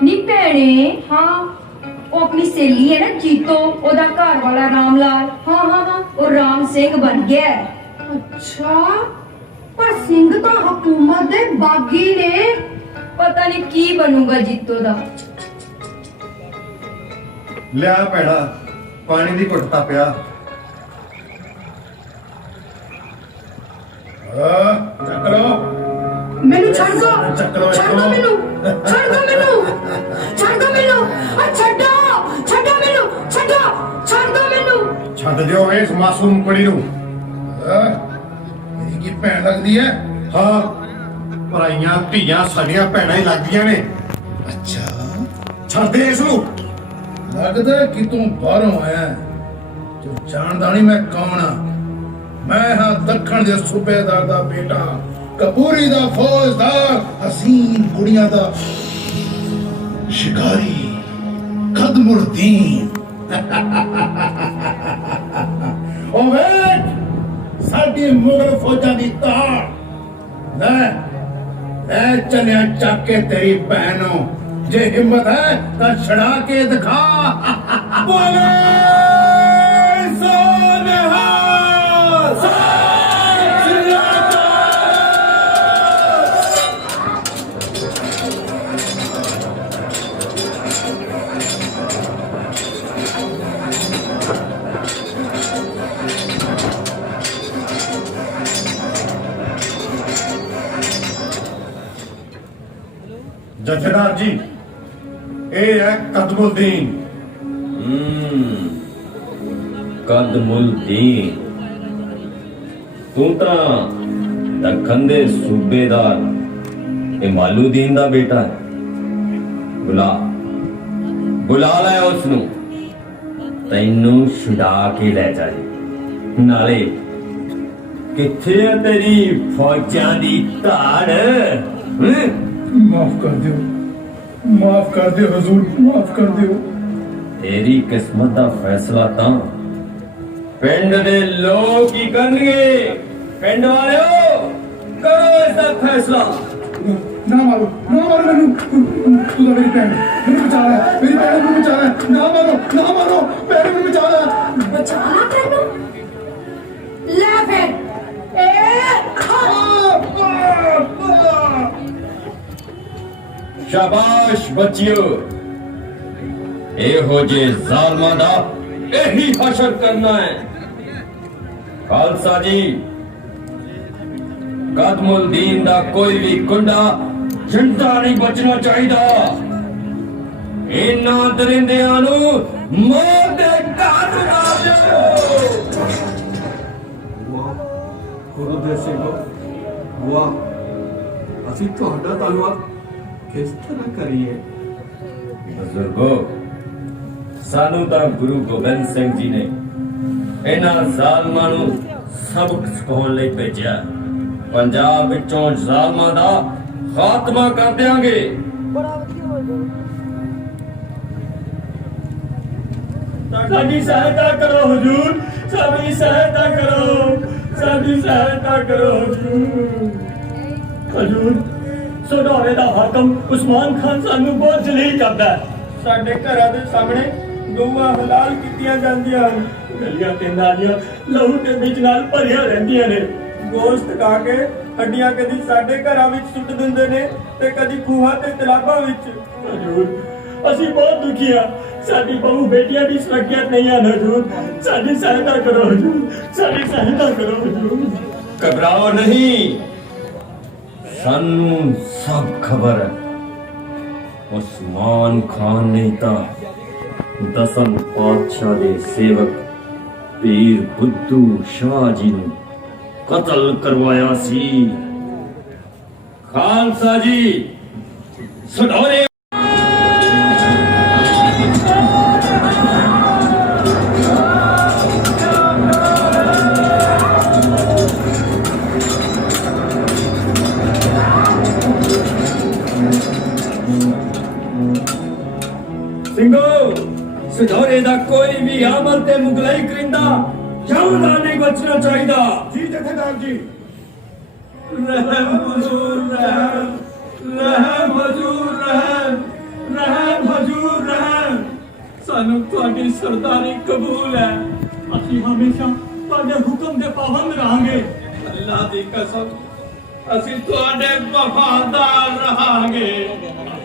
ਨੀ ਭੈਣੇ, ਹਾਂ ਉਹ ਆਪਣੀ ਸਹੇਲੀ ਹੈ ਨਾ ਜੀਤੋ, ਉਹਦਾ ਘਰ ਵਾਲਾ ਰਾਮ ਲਾਲ, ਹਾਂ ਉਹ ਰਾਮ ਸਿੰਘ ਬਣ ਗਿਆ। ਅੱਛਾ, ਪਰ ਸਿੰਘ ਤਾਂ ਹਕੂਮਤ ਦੇ ਬਾਗੀ ਨੇ। ਪਤਾ ਨਹੀਂ ਕੀ ਬਣੂਗਾ ਜੀਤੋ ਦਾ। ਲਿਆ ਭੈੜਾ, ਪਾਣੀ ਦੀ ਘੁੱਟ ਪਿਆ। ਚੱਕਰੋ ਮੈਨੂੰ ਛੱਡ ਦੋ, ਚੱਕ ਲਓ ਛੱਡ ਦੋ ਮੈਨੂੰ, ਛੱਡ ਦੋ ਮੈਨੂੰ, ਛੱਡ ਦੋ ਮੈਨੂੰ, ਆ ਛੱਡੋ, ਛੱਡੋ ਮੈਨੂੰ, ਛੱਡੋ, ਛੱਡ ਦੋ ਮੈਨੂੰ। ਛੱਡ ਦਿਓ ਇਸ ਮਾਸੂਮ ਕੁੜੀ ਨੂੰ। ਮੇਰੀ ਕੀ ਭੈਣ ਲੱਗਦੀ ਹੈ? ਹਾਂ, ਭਰਾਈਆਂ ਧੀਆਂ ਸਾਡੀਆਂ ਭੈਣਾਂ ਹੀ ਲੱਗਦੀਆਂ ਨੇ। ਅੱਛਾ, ਛੱਡ ਦੇ ਇਸ ਨੂੰ। ਲੱਗਦਾ ਕਿ ਤੂੰ ਬਾਹਰੋਂ ਆਇਆ, ਤੂੰ ਜਾਣਦਾ ਨਹੀਂ ਮੈਂ ਕੌਣ ਆ। ਮੈਂ ਹਾਂ ਦੱਖਣ ਦੇ ਸੂਬੇਦਾਰ ਦਾ ਬੇਟਾ, ਕਪੂਰੀ ਦਾ ਫੌਜਦਾਰ, ਹਸੀਨ ਕੁੜੀਆਂ ਦਾ ਸ਼ਿਕਾਰੀ, ਕਦਮੁਲਦੀਨ। ਉਹ ਵੇਖ ਸਾਡੀ ਮੁਗਲ ਫੌਜਾਂ ਦੀ ਤਾੜ। ਲੈ ਚਲਿਆ ਚੱਕ ਕੇ ਤੇਰੀ ਭੈਣ ਨੂੰ। ਜੇ ਹਿੰਮਤ ਹੈ ਤਾਂ ਛੜਾ ਕੇ ਦਿਖਾ। ਬੋਲੇ ਸੋਨਹਾ। जथेदार जी, ये है कदमुद्दीन। ਕਦਮੁਲਦੀਨ, ਤੂੰ ਤਾਂ ਦੱਖਣ ਦੇ ਸੂਬੇਦਾਰ ਇਮਾਲੂਦੀਨ ਦਾ ਬੇਟਾ ਹੈ। ਬੁਲਾ ਲੈ ਉਸ ਨੂੰ, ਤੈਨੂੰ ਛੁਡਾ ਕੇ ਲੈ ਜਾਏ। ਨਾਲੇ किथे है तेरी फौजां दी धाड़ माफ कर दियो हजूर, माफ कर दियो। तेरी किस्मत दा फैसला तां पिंड दे लोग ही करनगे। पिंड वालिओ करो इसदा फैसला। ना मारो मैनू, तू तो मेरी भैन, मेरी बचा ले, मेरी भैन को बचा ले। ना मारो भैन को बचा ले। बचाना तेनू ले फिर शाबाश बच्चियो, एहो जे जालमां दा यही हशर करना है। खालसा जी, कदमुल दीन दा कोई भी कुंडा जिंदा नहीं बचना चाहिदा। इन्हां दरिंदियां नू मौत दे घाट उतार दिओ। ਗੁਰਦੇਵ ਸਿੰਘ ਵਾਹ, ਅਸੀਂ ਤੁਹਾਡਾ ਧੰਨਵਾਦ ਕਿਸ ਤਰ੍ਹਾਂ ਕਰੀਏ। बुजुर्गो, सानू तां गुरु गोबिंद सिंह जी ने इन्हां ਜ਼ਾਲਮਾਂ ਨੂੰ सबक सिखाउण लई भेजिਆ। पंजाब विचों ਜ਼ਾਲਮਾਂ ਦਾ ਖਾਤਮਾ कर देंगे। साडी सहायता करो हुजूर, साडी सहायता करो, साडी सहायता करो हुजूर। सुधारे दा हाकम उस्मान खान सानू बहुत जलील करदा है। ਸਾਡੇ ਘਰਾਂ ਦੇ ਸਾਹਮਣੇ ਗਊਆਂ ਹਲਾਲ ਕੀਤੀਆਂ ਜਾਂਦੀਆਂ ਹਨ। ਗਲੀਆਂ ਤੇ ਨਾਲੀਆਂ ਲਹੂ ਤੇ ਵਿੱਚ ਨਾਲ ਭਰੀਆਂ ਰਹਿੰਦੀਆਂ ਨੇ। ਗੋਸ਼ਤ ਖਾ ਕੇ ਹੱਡੀਆਂ ਕਦੀ ਸਾਡੇ ਘਰਾਂ ਵਿੱਚ ਸੁੱਟ ਦਿੰਦੇ ਨੇ ਤੇ ਕਦੀ ਖੂਹਾਂ ਤੇ ਤਲਾਬਾਂ ਵਿੱਚ। ਹਜ਼ੂਰ, ਅਸੀਂ ਬਹੁਤ ਦੁਖੀ ਹਾਂ। ਸਾਡੀ ਬਹੂ ਬੇਟੀਆਂ ਦੀ ਸੁਰੱਖਿਅਤ ਨਹੀਂ ਹਨ। ਹਜ਼ੂਰ, ਸਾਡੀ ਸਹਾਇਤਾ ਕਰੋ ਹਜ਼ੂਰ, ਸਾਡੀ ਸਹਾਇਤਾ ਕਰੋ ਹਜ਼ੂਰ। ਘਬਰਾਓ ਨਹੀਂ, सानू सब खबर है। उस्मान खान ने ता दसम पातशाह दे सेवक पीर बुद्धू शाह जी ने कत्ल करवाया सी। खालसा जी सुधारे। सिंगो, सुधौरे दा कोई भी अमल ते मुगलाई करिंदा जौदा नहीं बचना चाहिदा। जी जथेदार जी। रहम हुजूर रहम, रहम हुजूर रहम, रहम हुजूर रहम। सानू तुहाडी सरदारी कबूल है। ਅਸੀਂ ਹਮੇਸ਼ਾ ਤੁਹਾਡੇ ਹੁਕਮ ਦੇ ਪਾਬੰਦ ਰਹਾਂਗੇ। ਅੱਲਾਹ ਦੀ ਕਸਮ, ਅਸੀਂ ਤੁਹਾਡੇ ਵਫਾਦਾਰ ਰਹਾਂਗੇ।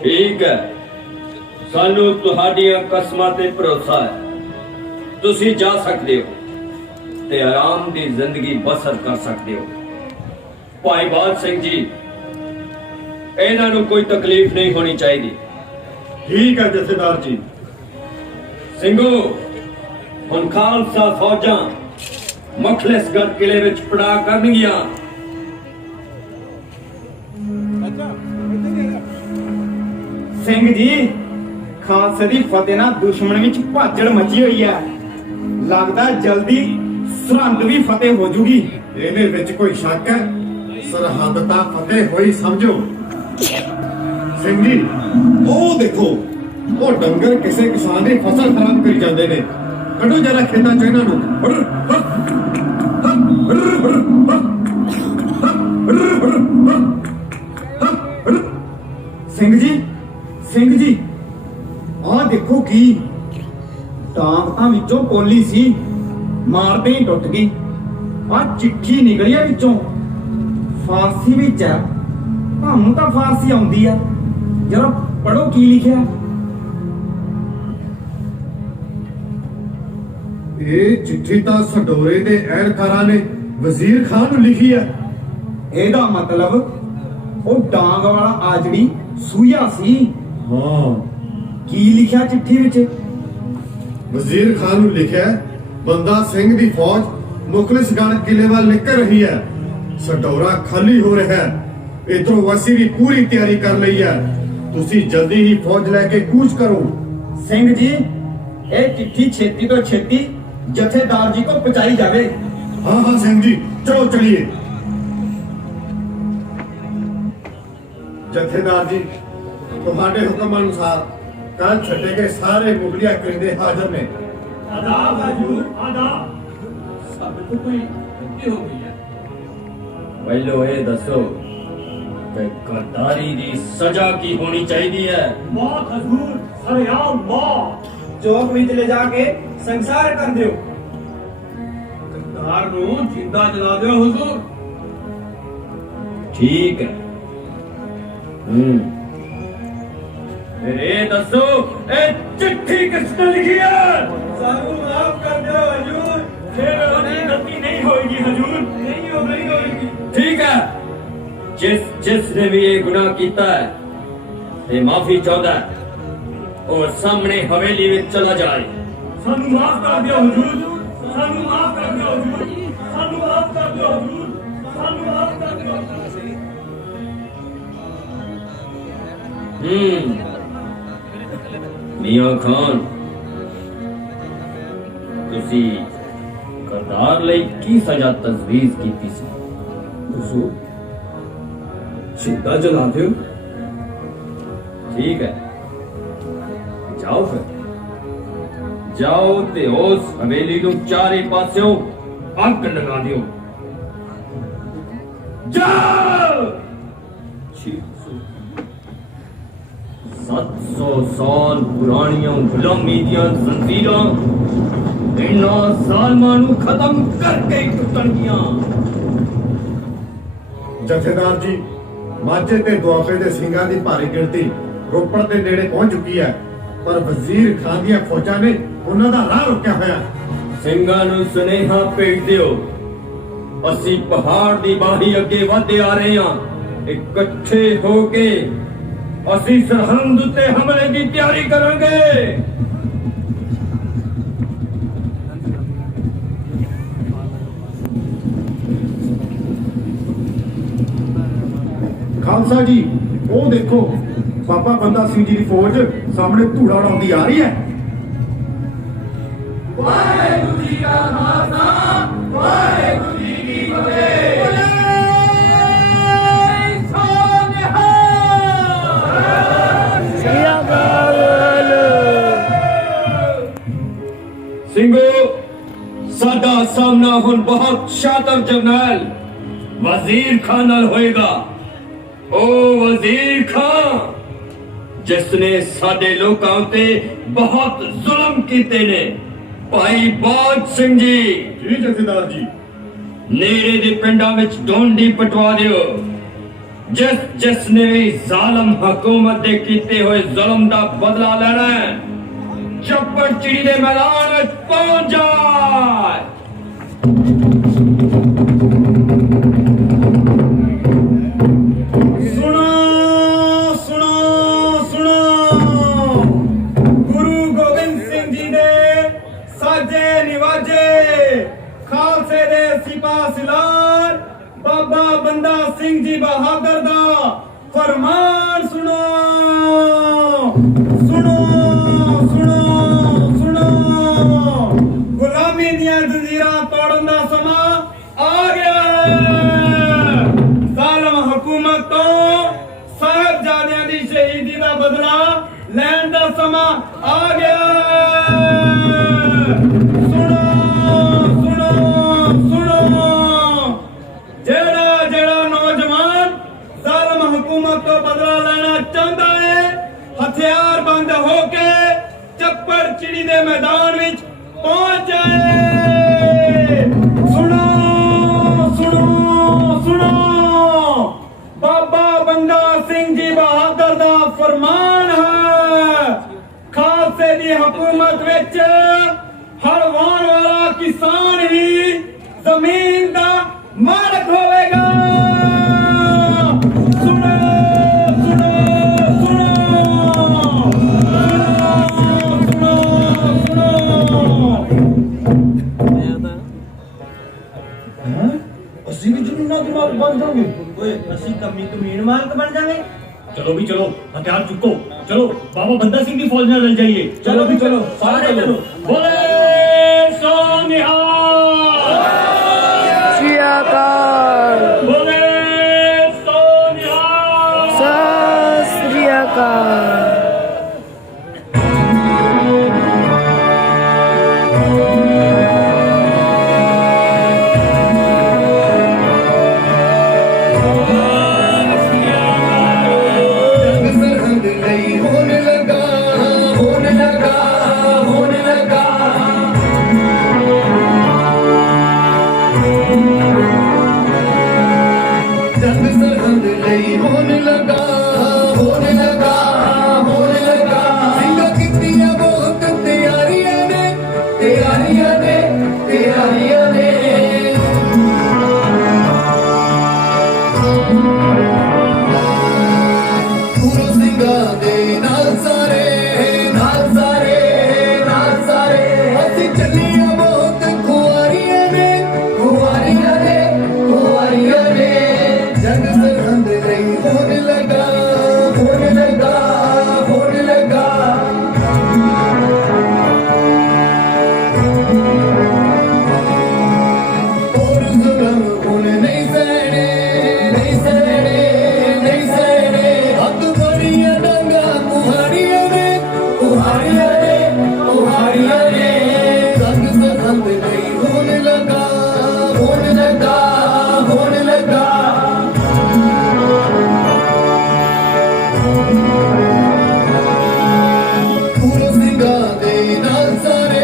ਠੀਕ ਹੈ, ਸਾਨੂੰ ਤੁਹਾਡੀਆਂ ਕਸਮਾਂ ਤੇ ਭਰੋਸਾ ਹੈ। ਤੁਸੀਂ ਜਾ ਸਕਦੇ ਹੋ ਤੇ ਆਰਾਮ ਦੀ ਜ਼ਿੰਦਗੀ ਬਸਰ ਕਰ ਸਕਦੇ ਹੋ। ਭਾਈ ਬਾਦ ਸਿੰਘ ਜੀ, ਇਹਨਾਂ ਨੂੰ ਕੋਈ ਤਕਲੀਫ ਨਹੀਂ ਹੋਣੀ ਚਾਹੀਦੀ। ठीक है जथेदार जी। ਸਿੰਘੋ, ਹੁਣ ਖਾਲਸਾ ਫੌਜਾਂ ਮਖਲਿਸਗੜ੍ਹ ਕਿਲੇ ਵਿੱਚ ਪੜਾਅ ਕਰਨਗੀਆਂ। ਸਿੰਘ ਜੀ, ਖਾਲਸੇ ਦੀ ਫਤਿਹ ਨਾਲ ਦੁਸ਼ਮਣ ਵਿੱਚ ਭਾਜੜ ਮਚੀ ਹੋਈ ਹੈ। ਲੱਗਦਾ ਜਲਦੀ ਸਰਹੰਦ ਵੀ ਫਤਿਹ ਹੋ ਜੂਗੀ। ਇਹਦੇ ਵਿੱਚ ਕੋਈ ਸ਼ੱਕ ਹੈ? ਸਰਹੰਦ ਤਾਂ ਫਤਿਹ ਹੋਈ ਸਮਝੋ। ਸਿੰਘ ਜੀ, ਉਹ ਦੇਖੋ, ਉਹ ਡੰਗਰ ਕਿਸੇ ਕਿਸਾਨ ਦੀ ਫਸਲ ਖਰਾਬ ਕਰੀ ਜਾਂਦੇ ਨੇ। ਕੱਢੋ ਜਰਾ ਖੇਤਾਂ ਚ ਇਹਨਾਂ ਨੂੰ। ਸਿੰਘ ਜੀ, ਆਹ ਦੇਖੋ ਕੀ ਟਾਂਗ ਤਾਂ ਵਿੱਚੋਂ ਪੋਲੀ ਸੀ, ਮਾਰਦੇ ਹੀ ਟੁੱਟ ਗਈ। ਆਹ ਚਿੱਠੀ ਨਿਕਲੀ ਆ ਵਿੱਚੋਂ, ਫਾਰਸੀ ਵਿੱਚ ਹੈ। ਤੁਹਾਨੂੰ ਤਾਂ ਫਾਰਸੀ ਆਉਂਦੀ ਆ, ਜਰਾ ਪੜੋ ਕੀ ਲਿਖਿਆ। ਇਹ ਚਿੱਠੀ ਤਾਂ ਸਡੋਰੇ ਦੇ ਐਨਕਾਰਾਂ ਨੇ ਵਜ਼ੀਰ ਖਾਨ ਨੂੰ ਲਿਖੀ ਹੈ। ਇਹਦਾ ਮਤਲਬ ਉਹ ਡਾਂਗ ਵਾਲਾ ਆਜੜੀ ਸੂਇਆ ਸੀ। ਹਾਂ, ਕੀ ਲਿਖਿਆ ਚਿੱਠੀ ਵਿੱਚ? ਵਜ਼ੀਰ ਖਾਨ ਨੂੰ ਲਿਖਿਆ, ਬੰਦਾ ਸਿੰਘ ਦੀ ਫੌਜ ਮੁਖਲਿਸਗੜ੍ਹ ਕਿਲੇ ਵੱਲ ਨਿਕਲ ਰਹੀ ਹੈ। ਸਡੋਰਾ ਖਾਲੀ ਹੋ ਰਿਹਾ ਹੈ। ਇਧਰੋਂ ਅਸੀਂ ਵੀ ਪੂਰੀ ਤਿਆਰੀ ਕਰ ਲਈ ਹੈ। ਤੁਸੀਂ ਜਲਦੀ ਹੀ ਫੌਜ ਲੈ ਕੇ ਕੂਚ ਕਰੋ। ਸਿੰਘ ਜੀ, ਇਹ ਚਿੱਠੀ ਛੇਤੀ ਤੋਂ ਛੇਤੀ ਜਥੇਦਾਰ ਜੀ ਕੋ ਪਹੁੰਚਾਈ ਜਾਵੇ। हाँ हाँ सिंह जी, चलो चलिए। जथेदार जी, तुम्हारे हुक्म अनुसार कल छठे के सारे मुगलिया करिंदे हाजिर ने। आदाब हजूर, आदाब। सब तो कोई गलती हो गई है। पहलो ये दसो कि गद्दारी की सजा की होनी चाहिए है। मौत हजूर, सरेआम मौत। चौक में ले जाके संसार कर दो। गद्दार नू जिंदा जला दो हुजूर। ठीक है। फिर ये दसो ए चिट्ठी किसने लिखी है? सानू माफ कर दो हजूर। फिर गलती नहीं होगी हजूर। नहीं होगी। ठीक है। जिसने भी ये गुनाह किया है ये माफी चाहता है और सामने हवेली में चला जाए। सानू माफ कर दियो हुजूर। सानू माफ कर दियो हुजूर। सानू माफ कर दियो हुजूर। सानू माफ कर दियो। मियां खान, तुसी गद्दार ਲਈ ਕੀ सजा तजवीज ਕੀਤੀ ਸੀ? हुजूर जिंदा जला दो। ठीक है, जाओ फिर जाओ ते उस हवेली ਨੂੰ ਚਾਰੇ ਪਾਸਿਓਂ ਅੱਗ ਲਗਾ ਦਿਓ। ਜਾਓ। 700 ਸਾਲ ਪੁਰਾਣੀਆਂ ਗੁਲਾਮੀ ਦੀਆਂ ਜ਼ੰਜੀਰਾਂ ਇਹਨਾਂ ਜ਼ਾਲਮਾਂ ਨੂੰ ਖਤਮ ਕਰਕੇ ਹੀ ਟੁੱਟਣਗੀਆਂ। ਜਥੇਦਾਰ ਜੀ, ਮਾਝੇ ਤੇ ਦੁਆਬੇ ਦੇ ਸਿੰਘਾਂ ਦੀ ਭਾਰੀ ਗਿਣਤੀ ਰੋਪੜ ਦੇ ਨੇੜੇ ਪਹੁੰਚ ਚੁੱਕੀ ਹੈ, ਪਰ ਵਜ਼ੀਰ ਖਾਨ ਦੀਆਂ ਫੌਜਾਂ ਨੇ ਉਹਨਾਂ ਦਾ ਰਾਹ ਰੋਕਿਆ ਹੋਇਆ। ਸਿੰਘਾਂ ਨੂੰ ਸੁਨੇਹਾ ਭੇਜ ਦਿਓ, ਅਸੀਂ ਪਹਾੜ ਦੀ ਬਾਹੀ ਅੱਗੇ ਵਧਦੇ ਆ ਰਹੇ ਹਾਂ। ਇਕੱਠੇ ਹੋ ਕੇ ਅਸੀਂ ਸਰਹੰਦ ਉੱਤੇ ਹਮਲੇ ਦੀ ਤਿਆਰੀ ਕਰਾਂਗੇ। ਖਾਲਸਾ ਜੀ, ਉਹ ਦੇਖੋ ਬਾਬਾ ਬੰਦਾ ਸਿੰਘ ਜੀ ਦੀ ਫੌਜ ਸਾਹਮਣੇ ਧੂੜਾ ਉਡਾਉਂਦੀ ਆ ਰਹੀ ਹੈ। ਵਾਹਿਗੁਰੂ ਜੀ ਕਾ ਖਾਲਸਾ, ਵਾਹਿਗੁਰੂ ਜੀ ਕੀ ਫਤਿਹ। ਸਿੰਘੋ, ਸਾਡਾ ਸਾਹਮਣਾ ਹੁਣ ਬਹੁਤ ਸ਼ਾਤਰ ਜਰਨੈਲ ਵਜ਼ੀਰ ਖਾਨ ਨਾਲ ਹੋਏਗਾ। ਉਹ ਵਜ਼ੀਰ ਖਾਨ ਜਿਸਨੇ ਸਾਡੇ ਲੋਕਾਂ ਉੱਤੇ ਬਹੁਤ ਜ਼ੁਲਮ ਕੀਤੇ ਨੇ। ਭਾਈ ਬਾਜ ਸਿੰਘ ਜੀ, ਜੀ ਜਥੇਦਾਰ ਜੀ। ਨੇੜੇ ਦੇ ਪਿੰਡਾਂ ਵਿੱਚ ਢੋਂਡੀ ਪਟਵਾ ਦਿਓ। ਜਿਸ ਨੇ ਵੀ ਜ਼ਾਲਮ ਹਕੂਮਤ ਦੇ ਕੀਤੇ ਹੋਏ ਜ਼ੁਲਮ ਦਾ ਬਦਲਾ ਲੈਣਾ ਹੈ, ਚੱਪੜ ਚਿੜੀ ਦੇ ਮੈਦਾਨ ਵਿੱਚ ਪਹੁੰਚ ਜਾਏ। ਗੁਰੂ ਗੋਬਿੰਦ ਸਿੰਘ ਜੀ ਦੇ ਸਾਜੇ ਨਿਵਾਜੇ ਖਾਲਸੇ ਦੇ ਸਿਪਾਹ ਸਲਾਰ ਬਾਬਾ ਬੰਦਾ ਸਿੰਘ ਜੀ ਬਹਾਦਰ ਦਾ ਫਰਮਾਨ ਸੁਣੋ। ਗੁਲਾਮੀ ਦੀਆਂ ਜ਼ੰਜੀਰਾਂ ਤੋੜਨ ਦਾ ਸਮਾਂ ਆ ਗਿਆ ਹੈ। ਜ਼ਾਲਮ ਹਕੂਮਤ ਤੋਂ ਸਾਹਿਬਜ਼ਾਦਿਆਂ ਦੀ ਸ਼ਹੀਦੀ ਦਾ ਬਦਲਾ ਲੈਣ ਦਾ ਸਮਾਂ ਆ ਗਿਆ ਹੈ। ਜਿਹੜਾ ਨੌਜਵਾਨ ਜ਼ਾਲਮ ਹਕੂਮਤ ਤੋਂ ਬਦਲਾ ਲੈਣਾ ਚਾਹੁੰਦਾ ਹੈ, ਹਥਿਆਰਬੰਦ ਹੋ ਕੇ ਚੱਪੜ ਚਿੜੀ ਦੇ ਮੈਦਾਨ ਵਿੱਚ ਪਹੁੰਚ ਜਾਏ। ਸੁਣੋ ਬਾਬਾ ਬੰਦਾ ਸਿੰਘ ਜੀ ਬਹਾਦਰ ਦਾ ਫਰਮਾਨ ਹੈ। ਖਾਲਸੇ ਦੀ ਹਕੂਮਤ ਵਿੱਚ ਹਰ ਵਾਹੁਣ ਵਾਲਾ ਕਿਸਾਨ ਹੀ ਜ਼ਮੀਨ ਦਾ ਮਾਲਕ ਹੋਵੇਗਾ। ਅਸੀਂ ਵੀ ਜ਼ਮੀਨਾਂ ਦੇ ਮਾਲਕ ਬਣ ਜਾਵਾਂਗੇ। ਓਏ ਅਸੀਂ ਕਮੀਨ ਮਾਲਕ ਬਣ ਜਾਵਾਂਗੇ। चलो भी चलो, हथियार चुको। चलो बाबा बंदा सिंह की फौज में लग जाइए। चलो भी चलो, सारे चलो। बोले सो निहाल। होने लगा होने लगा होने लगा सिंगा कितनियां बहुत तैयारियां ने तैयारियां ने तैयारियां ने पूरो सिंगा दे नाल सारे ਅਸੀਂ ਚੱਲੀਆਂ ਬਹੁਤ ਖੁਆਰੀਆਂ ਨੇ ਜਗ ਸਰਹੰਦ ਲਈ ਹੋਣ ਲੱਗਾ ਹੋਣ ਲੱਗਾ ਹੋਣ ਲੱਗਾ ਹੋਰ ਜ਼ੁਲਮ ਹੁਣ ਨਹੀਂ ਸਹਿਣੇ ਨਹੀਂ ਸਹਿਣੇ ਨਹੀਂ ਸਹਿਣੇ ਹੱਥ ਬੜੀਆਂ ਡਾਂਗਾ ਕੁਹਾੜੀਆਂ ਨੇ ਕੁਹਾੜੀਆਂ ਨੇ ਕੁਹਾੜੀਆਂ ਨੇ ਜਗ ਸਰਹੰਦ ਲਈ ਹੋਣ ਲੱਗਾ ਹੋਣ ਲੱਗਾ ਹੋਣ ਲੱਗਾ ਪੂਰੋ ਸਿੰਘਾਂ ਦੇ ਨਾਲ ਸਾਰੇ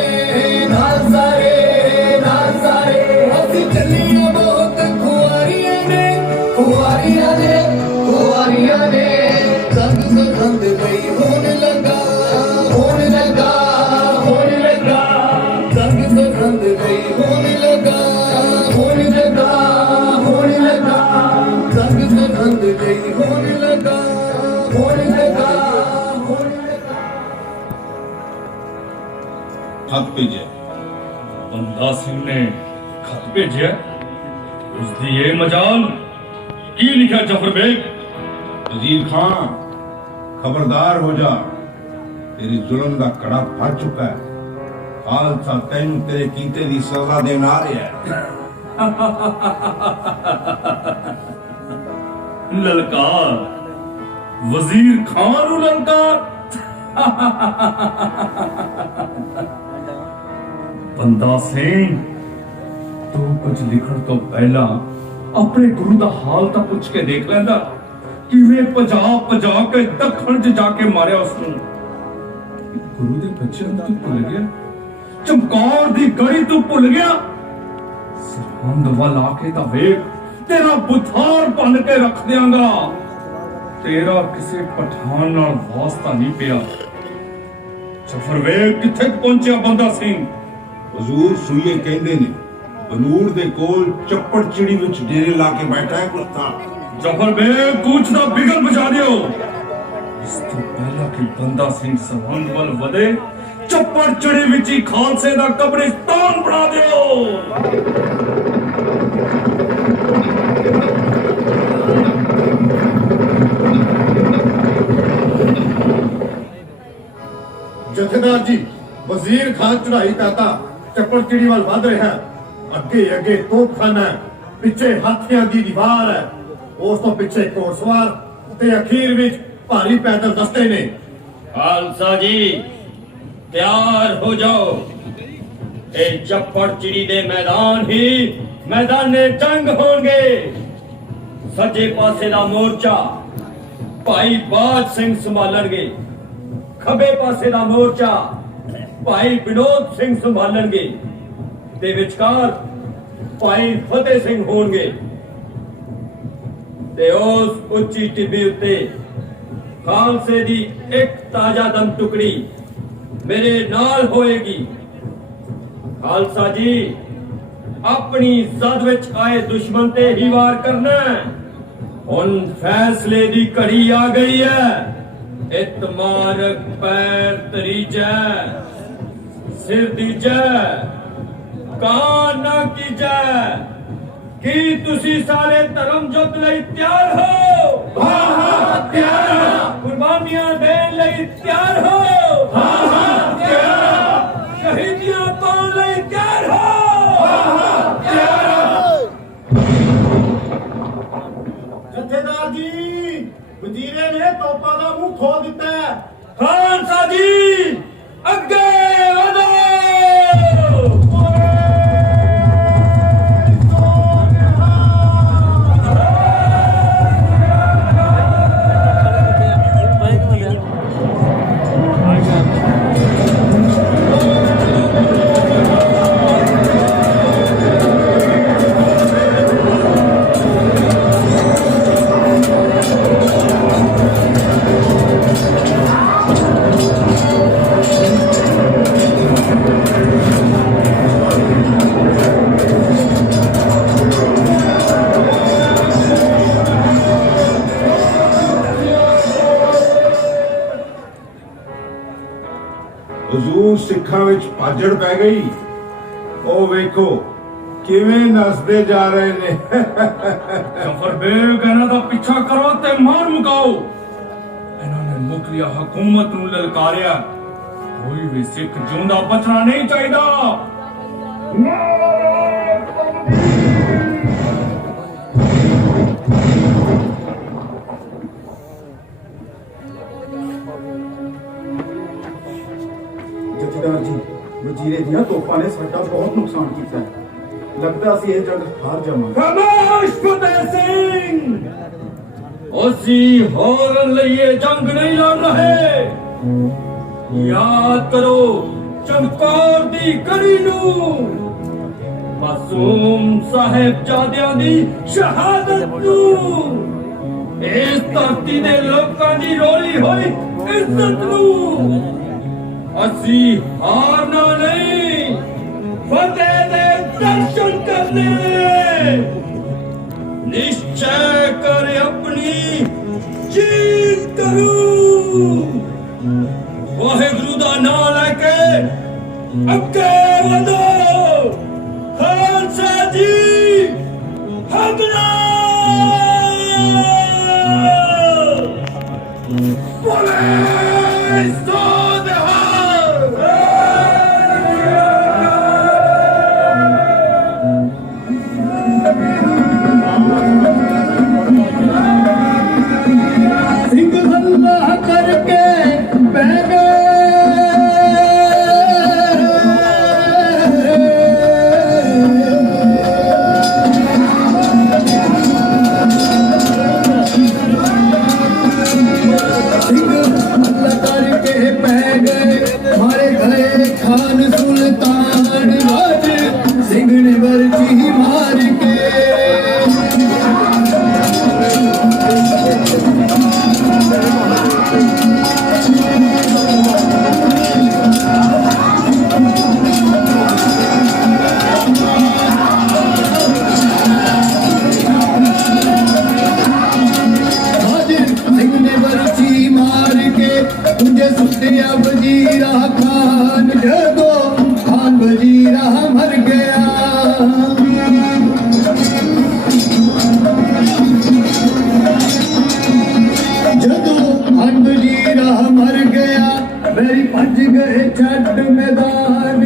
ਅਸੀਂ ਚੱਲੀਆਂ ਬਹੁਤ ਖੁਆਰੀਆਂ ਨੇ ਜਗ ਸਰਹੰਦ ਲਈ ਹੋਣ ਲੱਗਾ ਹੋਣ ਲੱਗਾ ਹੋਣ ਲੱਗਾ ਜਗ ਸਰਹੰਦ ਲਈ ਹੋਣ ਲੱਗਾ ਹੋਣ ਲੱਗਾ ਹੋਣ ਲੱਗਾ ਜਗ ਸਰਹੰਦ ਲਈ ਹੋਣ ਲੱਗਾ ਹੋਣ ਲੱਗਾ ਹੋਣ ਲੱਗਾ खत भेजे बंदा सिंह ने खत भेजे उसकी ये मजाल की लिखा जफर बेग वजीर खान खबरदार हो जा तेरी जुल्म का कड़ा फट चुका है खालसा तेन तेरे कीते दी सजा देना आ रहा है ललकार वजीर खान नु ललकार बंदा सिंह तू कुछ लिखण तो पहला अपने गुरु का हाल तो पुछ के देख लेंदा किवें भजा के दखण च जाके मारिया उसनू गुरु दे बच्चे तू भुल गया चमकौर दी गड़ी तू भुल गया सरहंद वाल आके ता वेख तेरा बुथार बन के रख दियांगा तेरा किसी पठान नाल वास्ता नहीं पिया जफर वेख किथे पहुंचा बंदा सिंह हजूर सुइए कहंदे ने बनूर दे कोल चप्पड़ चिड़ी विच डेरे ला के बैठा है कुत्ता जफर बेग कूच दा बिगल बजा दियो इस तो पहला कि बंदा सिंह सरहंद वल वदे चप्पड़ चिड़ी विच ही खालसे दा कब्रिस्तान बना दियो जथेदार जी वजीर खान चढ़ाई करता चप्पड़ चिड़ी वाल वध रहा है अगे अगे तोपखाना है पिछे हाथियां दी दीवार है उस तो पिछे घोड़सवार ते अखीर विच भारी पैदल दस्ते ने खालसा जी तैयार हो जाओ ए चप्पड़ चिड़ी दे मैदान ही मैदाने जंग होंगे सज्जे पासे दा मोर्चा भाई बाज सिंह संभालणगे खबे पासे दा मोर्चा भाई विनोद सिंह संभालणगे ते विचकार भाई फतेह सिंह होणगे ते उस उच्ची टिब्बी उत्ते खालसे दी एक ताजा दम टुकड़ी मेरे नाल होएगी खालसा जी अपनी जद विच आए दुश्मन ते ही वार करना है हुण फैसले दी घड़ी आ गई है इतमार पैर तरीजै सिर दीजै कान ना कीजै की तुसी सारे धर्म युद्ध लई तैयार हो हां हां तैयार हो कुर्बानियां देण लई तैयार हो हां हां तैयार हो शहीदियां पाउण लई तैयार हो हां हां तैयार हो जथेदार जी वजीरे ने तोपा का मुंह खोल दिता है खालसा जी अगे ਵਧੋ ਅੱਖਾਂ ਵਿੱਚ ਭਾਜੜ ਪੈ ਗਈ। ਉਹ ਵੇਖੋ ਕਿਵੇਂ ਨੱਚਦੇ ਜਾ ਰਹੇ ਨੇ। ਜ਼ਫਰ ਬੇਗ ਇਹਨਾਂ ਦਾ ਪਿੱਛਾ ਕਰੋ ਤੇ ਮਾਰ ਮੁਕਾਓ। ਇਹਨਾਂ ਨੇ ਮੁਖਲੀਆ ਹਕੂਮਤ ਨੂੰ ਲਲਕਾਰਿਆ। ਕੋਈ ਵੀ ਸਿੱਖ ਜਿਉਂਦਾ ਬਚਣਾ ਨਹੀਂ ਚਾਹੀਦਾ। ਜਥੇਦਾਰ ਜੀ, ਵਜ਼ੀਰੇ ਦੀਆਂ ਤੋਪਾਂ ਨੇ ਸਾਡਾ ਬਹੁਤ ਨੁਕਸਾਨ ਕੀਤਾ ਹੈ। ਲੱਗਦਾ ਅਸੀਂ ਇਹ ਜੰਗ ਹਾਰ ਜਾਵਾਂਗੇ। ਖਾਮੋਸ਼ ਫਤਿਹ ਸਿੰਘ, ਅਸੀਂ ਹਾਰਨ ਲਈ ਇਹ ਜੰਗ ਨਹੀਂ ਲੜ ਰਹੇ। ਯਾਦ ਕਰੋ ਚਮਕੌਰ ਦੀ ਕੜੀ ਨੂੰ, ਮਾਸੂਮ ਸਾਹਿਬਜ਼ਾਦਿਆਂ ਦੀ ਸ਼ਹਾਦਤ ਨੂੰ, ਇਸ ਧਰਤੀ ਦੇ ਲੋਕਾਂ ਦੀ ਰੋਲੀ ਹੋਈ ਇੱਜ਼ਤ ਨੂੰ। ਅਸੀਂ ਹਾਰਨਾ ਨਹੀਂ, ਫਤਿਹ ਦੇ ਦਰਸ਼ਨ ਕਰਨੇ। ਨਿਸ਼ਚੈ ਕਰ ਆਪਣੀ ਜੀਤ ਕਰੂ। ਵਾਹਿਗੁਰੂ ਦਾ ਨਾਮ ਲੈ ਕੇ ਅੱਗੇ ਵਧੋ। ਖਾਲਸਾ ਜੀ ਹਮਲਾ। ਬੋਲੇ ਸੋਧੇ ਸਿੰਘ ਹੱਲਾ ਕਰਕੇ ਬਹਿ ਗਏ। ਸਿੰਘ ਹੱਲਾ ਕਰਕੇ ਬਹਿ ਗਏ। ਮਾਰੇ ਗਏ ਖਾਨ ਸੁਲਤਾਨ ਰਾਜ ਸਿੰਘ ਨੇ ਵਰਜੀ ਮਾਰ ਕੇ। ਸਿੰਘ ਨੇ ਵਰਜੀ ਮਾਰ ਕੇ ਤੁੰਜੇ ਸੁੱਟਿਆ ਵਜ਼ੀਰਾ ਖਾਨ। ਜਦੋਂ ਖਾਨ ਵਜ਼ੀਰਾ ਮਰ ਗਿਆ। ਜਦੋਂ ਖਾਨ ਵਜ਼ੀਰਾ ਮਰ ਗਿਆ, ਮੇਰੀ ਭੱਜ ਗਏ ਛੱਡ ਮੈਦਾਨ।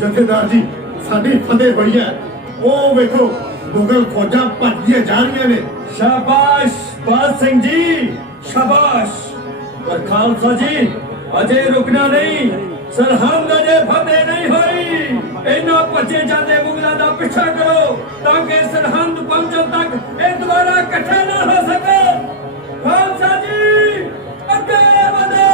ਜਥੇਦਾਰ ਜੀ, ਸਾਡੀ ਫਤਿਹ ਹੋਈ ਹੈ। ਉਹ ਵੇਖੋ ਮੁਗਲ ਫੌਜਾਂ ਭੱਜਦੀਆਂ ਜਾ ਰਹੀਆਂ ਨੇ। शाबाश बाल सिंह जी, शाबाश। पर खालसा जी अजय रुकना नहीं। सरहद अजय फतेह नहीं हुई। इन्हों भजे जाते मुगलों का पीछा करो ताकि सरहद पहुंचने तक ये दोबारा इकट्ठे न हो सके। खालसा जी अगे बढ़ो।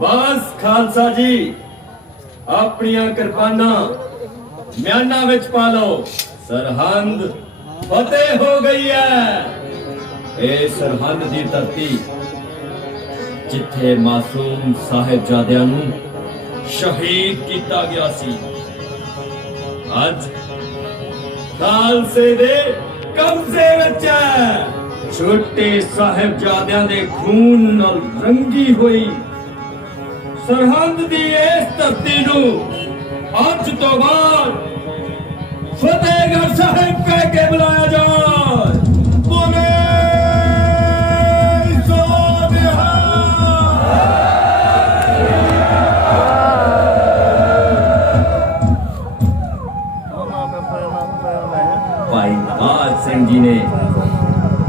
बस खालसा जी अपनिया किरपाना म्याना विच पा लो। सरहंद फतेह हो गई है। ए सरहंद दी धरती जिथे मासूम साहिबजादियां नूं शहीद किया गया सी, अज खालसे दे कब्जे विच है। छोटे साहिबजादियां दे खून नाल रंगी हुई सरहंद दी इस धरती नूं अज तो बाद फतेहगढ़ साहिब कह के बुलाया जाए। बोले सोनिहा। जी ने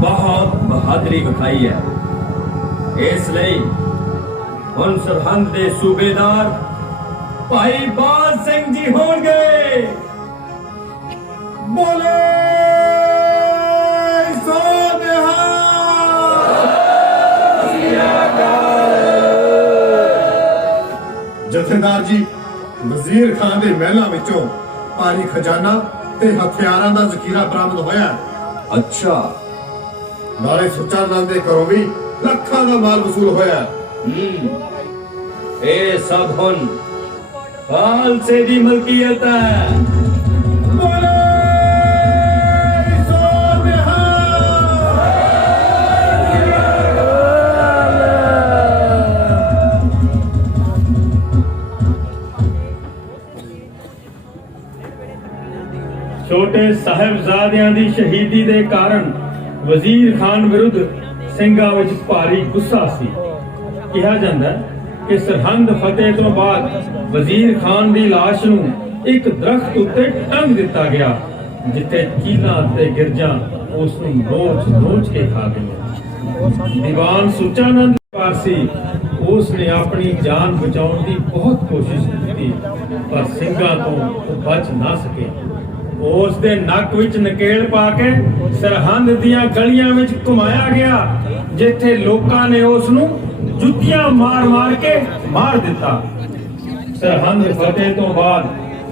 बहुत बहादुरी विखाई है। इसलिए हुण सरहंद दे सूबेदार भाई बाज सिंह जी होंगे। बोले जथेदार जी, वजीर खान ਦੇ ਮਹਿਲਾਂ ਵਿੱਚੋਂ ਭਾਰੀ ਖਜ਼ਾਨਾ ਤੇ ਹਥਿਆਰਾਂ ਦਾ ਜ਼ਖੀਰਾ ਬਰਾਮਦ ਹੋਇਆ। अच्छा, ਨਾਲੇ ਸੁੱਚਾ ਨੰਦ ਦੇ ਘਰੋਂ ਵੀ ਲੱਖਾਂ ਦਾ ਮਾਲ ਵਸੂਲ ਹੋਇਆ। ये सब हुण खालसे दी मलकियत है। बोले ਛੋਟੇ ਸਾਹਿਬਜ਼ਾਦਿਆਂ ਦੀ ਸ਼ਹੀਦੀ ਦੇ ਕਾਰਨ ਵਜ਼ੀਰ ਖਾਨ ਵਿਰੁੱਧ ਸਿੰਘਾਂ ਵਿੱਚ ਭਾਰੀ ਗੁੱਸਾ ਸੀ। ਕਿਹਾ ਜਾਂਦਾ ਹੈ ਕਿ ਸਰਹੰਦ ਫਤਿਹ ਤੋਂ ਬਾਅਦ ਵਜ਼ੀਰ ਖਾਨ ਦੀ ਲਾਸ਼ ਨੂੰ ਇੱਕ ਦਰਖਤ ਉੱਤੇ ਟੰਗ ਦਿੱਤਾ ਗਿਆ, ਜਿੱਥੇ ਚੀਲਾਂ ਅਤੇ ਗਿਰਜਾਂ ਉਸ ਨੂੰ ਨੋਚ ਕੇ ਖਾ ਗਈਆਂ। ਦੀਵਾਨ ਸੁਚਾਨੰਦ ਪਾਰਸੀ ਉਸ ਨੇ ਆਪਣੀ ਜਾਨ ਬਚਾਉਣ ਦੀ ਬਹੁਤ ਕੋਸ਼ਿਸ਼ ਕੀਤੀ, ਪਰ ਸਿੰਘਾਂ ਤੋਂ ਉਹ ਬਚ ਨਾ ਸਕੇ। ਉਸ ਦੇ ਨੱਕ ਵਿੱਚ ਨਕੇਲ ਪਾ ਕੇ ਸਰਹੰਦ ਦੀਆਂ ਗਲੀਆਂ ਵਿੱਚ ਘੁਮਾਇਆ ਗਿਆ, ਜਿੱਥੇ ਲੋਕਾਂ ਨੇ ਉਸ ਨੂੰ ਜੁੱਤੀਆਂ ਮਾਰ ਕੇ ਮਾਰ ਦਿੱਤਾ। ਸਰਹੰਦ ਫਤਿਹ ਤੋਂ ਬਾਅਦ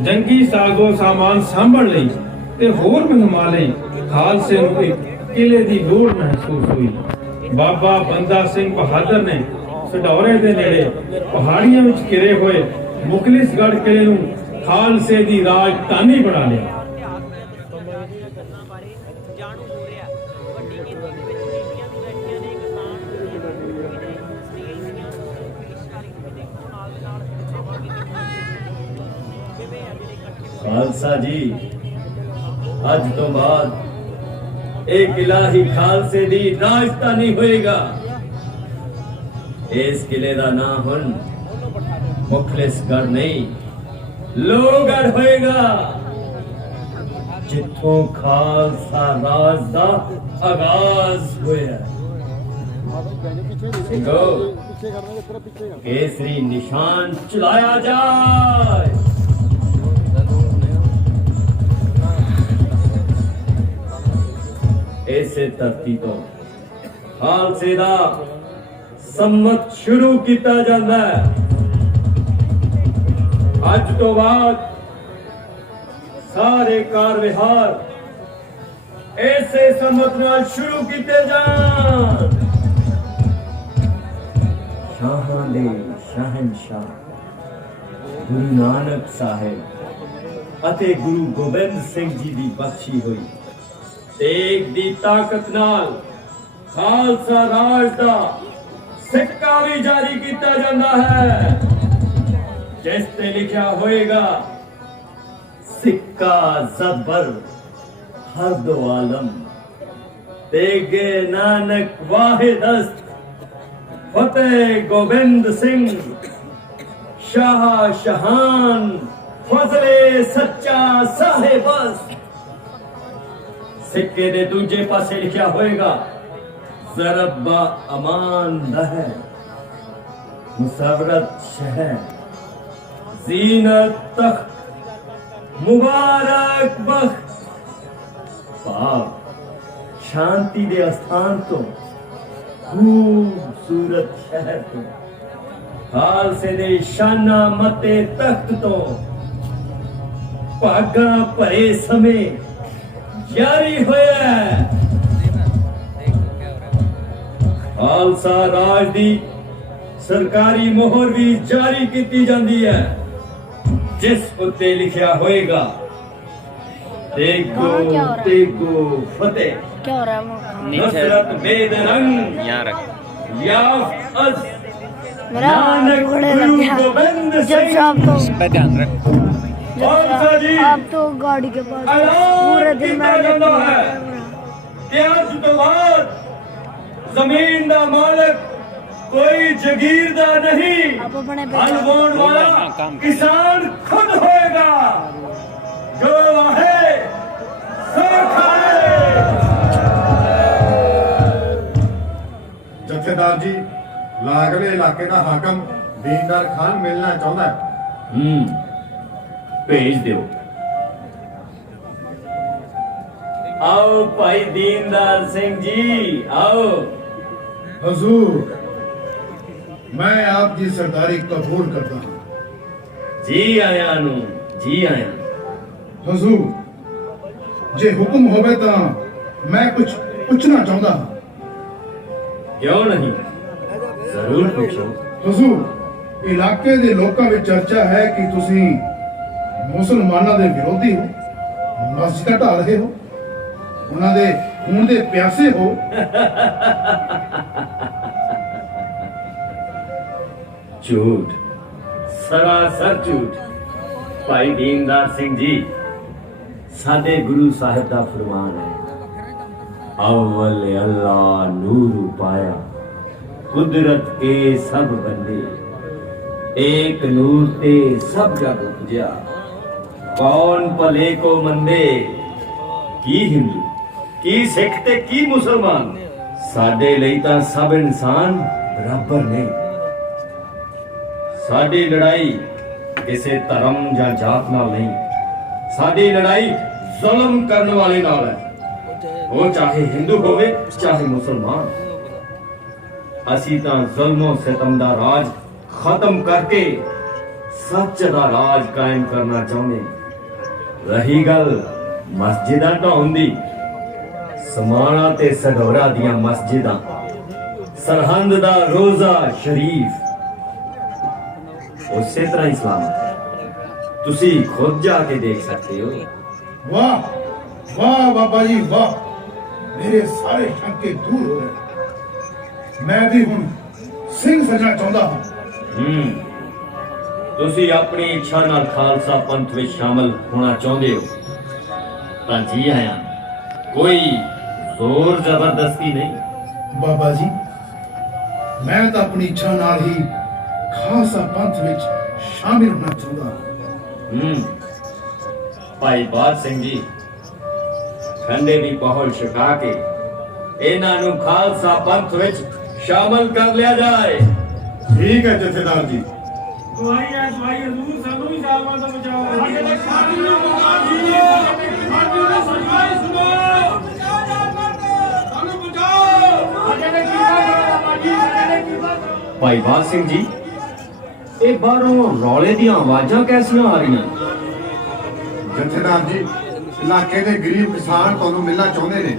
ਜੰਗੀ ਸਾਜ਼ੋ ਸਾਮਾਨ ਸਾਂਭਣ ਲਈ ਤੇ ਹੋਰ ਮੁਹਿੰਮਾਂ ਲਈ ਖਾਲਸੇ ਨੂੰ ਇੱਕ ਕਿਲੇ ਦੀ ਲੋੜ ਮਹਿਸੂਸ ਹੋਈ। ਬਾਬਾ ਬੰਦਾ ਸਿੰਘ ਬਹਾਦਰ ਨੇ ਸਡੌਰੇ ਦੇ ਨੇੜੇ ਪਹਾੜੀਆਂ ਵਿੱਚ ਘਿਰੇ ਹੋਏ ਮੁਖਲਿਸਗੜ੍ਹ ਕਿਲੇ ਨੂੰ ਖਾਲਸੇ ਦੀ ਰਾਜਧਾਨੀ ਬਣਾ ਲਿਆ। खालसा जी, अज तो बाद एक किला ही खालसे दी राजधानी होएगा। इस किले दा नाम हुण मुखलिसगढ़ नहीं, लोहगढ़ होएगा, जिथों खालसा राज दा आगाज होया। सिंघो, केसरी निशान चलाया जाए। ऐसे धरती तो खालसे दा सम्मत शुरू किया जाता है। अज तो बाद सारे कार विहार ऐसे सम्मत नाल शुरू किए जान। शाहां दे शहनशाह गुरु नानक साहिब अते गुरु गोबिंद सिंह जी दी बख्शी हुई तेग दी ताकत नाल खालसा राज दा सिक्का भी जारी किया जाता है, जिस ते लिखा होएगा सिक्का ज़बर हर दो आलम, तेगे नानक वाहिदस्त फतेह गोबिंद सिंह शाह शहान फजले सच्चा साहिबस। सिक्के दे दूजे पासे लिखा होएगा ज़रबा अमान दह मुसवरत शहर जीनत तख्त मुबारक बख्त। भाव शांति दे स्थान तो खूबसूरत शहर तो खालसे दे शाना मते तख्त तो भागा भरे समय जारी होया। खालसा राज दी सरकारी मोहर भी जारी की जाती है, जिस उत्ते लिखा होएगा तेगो तेगो फतेह क्या हो रहा है? नसरत बेदरंग याफ अस नानक गुरु गोबिंद सिंह। आप तो गाड़ी के पास पूरे दिन में तो बाद जमीन दा मालिक कोई जगीरदार नहीं, अनबोन वाला किसान खुद होएगा। जो है सो खाए। ਜਥੇਦਾਰ ਜੀ, ਲਾਗਲੇ ਇਲਾਕੇ ਦਾ ਹਾਕਮ ਦੀਨਦਾਰ ਖਾਨ ਮਿਲਣਾ ਚਾਹੁੰਦਾ ਹੈ। ਭੇਜ ਦਿਓ। आओ भाई दीनदार सिंह जी, आओ। हजूर, मैं आपकी सरदारी कबूल करता हूँ। जी आया नू, जी आया। हजूर, जे हुक्म होवे तो मैं कुछ पूछना चाहता हूँ। क्यों नहीं, जरूर पूछो। हजूर, इलाके दे लोकां विच चर्चा है कि तुसी मुसलमानां दे विरोधी हो, मस्जिदां ढा रहे हो, उन्हां दे खून दे प्यासे हो। झूठ, सरासर झूठ। भाई दीनदार सिंह जी, साडे गुरु साहिब दा फरमान है, अव्वल अल्लाह नूर पाया, कुदरत के सब बंदे, एक नूर ते सब जग उपजा, कौन भले को मंदे, की हिंदू की सिख ते की मुसलमान, साडे लई तां सब इंसान बराबर ने। साडी लड़ाई किसी धर्म या जात नाल नहीं, साडी लड़ाई जुल्म करने वाले नाल है, वो चाहे हिंदू होवे चाहे मुसलमान। असी तां जुल्मों सितम दा राज खत्म करके सच दा राज कायम करना चाहुंदे। रही गल मस्जिदां ढाउण दी, समाणा ते सढौरा दियां मस्जिदां, सरहंद दा रोजा शरीफ उसे तरह इस्लाम तुसी खुद जाके देख सकते हो। वाह वाह बाबा जी वाह, मेरे सारे शंके दूर हो गए। मैं भी हुण सिंह सजना चाहता हूँ। तुसी अपनी इच्छा नाल खालसा पंथ विच शामिल होना चाहते हो तां जी आया, कोई जोर जबरदस्ती नहीं। बाबा जी, मैं तो अपनी इच्छा नाल ही खालसा पंथ विच शामिल होना चाहता हूँ। भाई बाज सिंह जी, खंडे दी पहल छका के इन्हां नूं खालसा पंथ विच शामिल कर लिया जाए। ठीक है जथेदार जी। दवाई है दवाई, हजूर सानू भी जालमां तो बचाओ। भाई बाज सिंह जी, ये बाहरों रौले दी आवाजां कैसियां आ रही? जथेदार जी, इलाके दे गरीब किसान ਤੁਹਾਨੂੰ ਮਿਲਣਾ ਚਾਹੁੰਦੇ ਨੇ।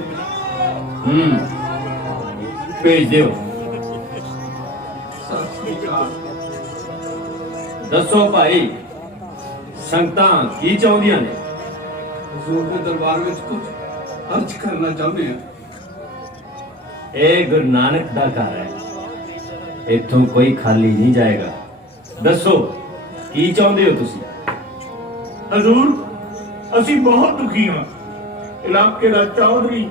भेज दियो। दसो भाई, संगतां की चाहुंदियां ने? हजूर के दरबार में कुछ अर्ज करना चाहते हैं। ए गुरु नानक दा घर है, इत्थों कोई खाली नहीं जाएगा। दसो की चाहुंदे हो तुसी? हजूर, ਅਸੀਂ ਬਹੁਤ ਦੁਖੀ ਹਾਂ। ਇਲਾਕੇ ਦਾ ਚੌਧਰੀ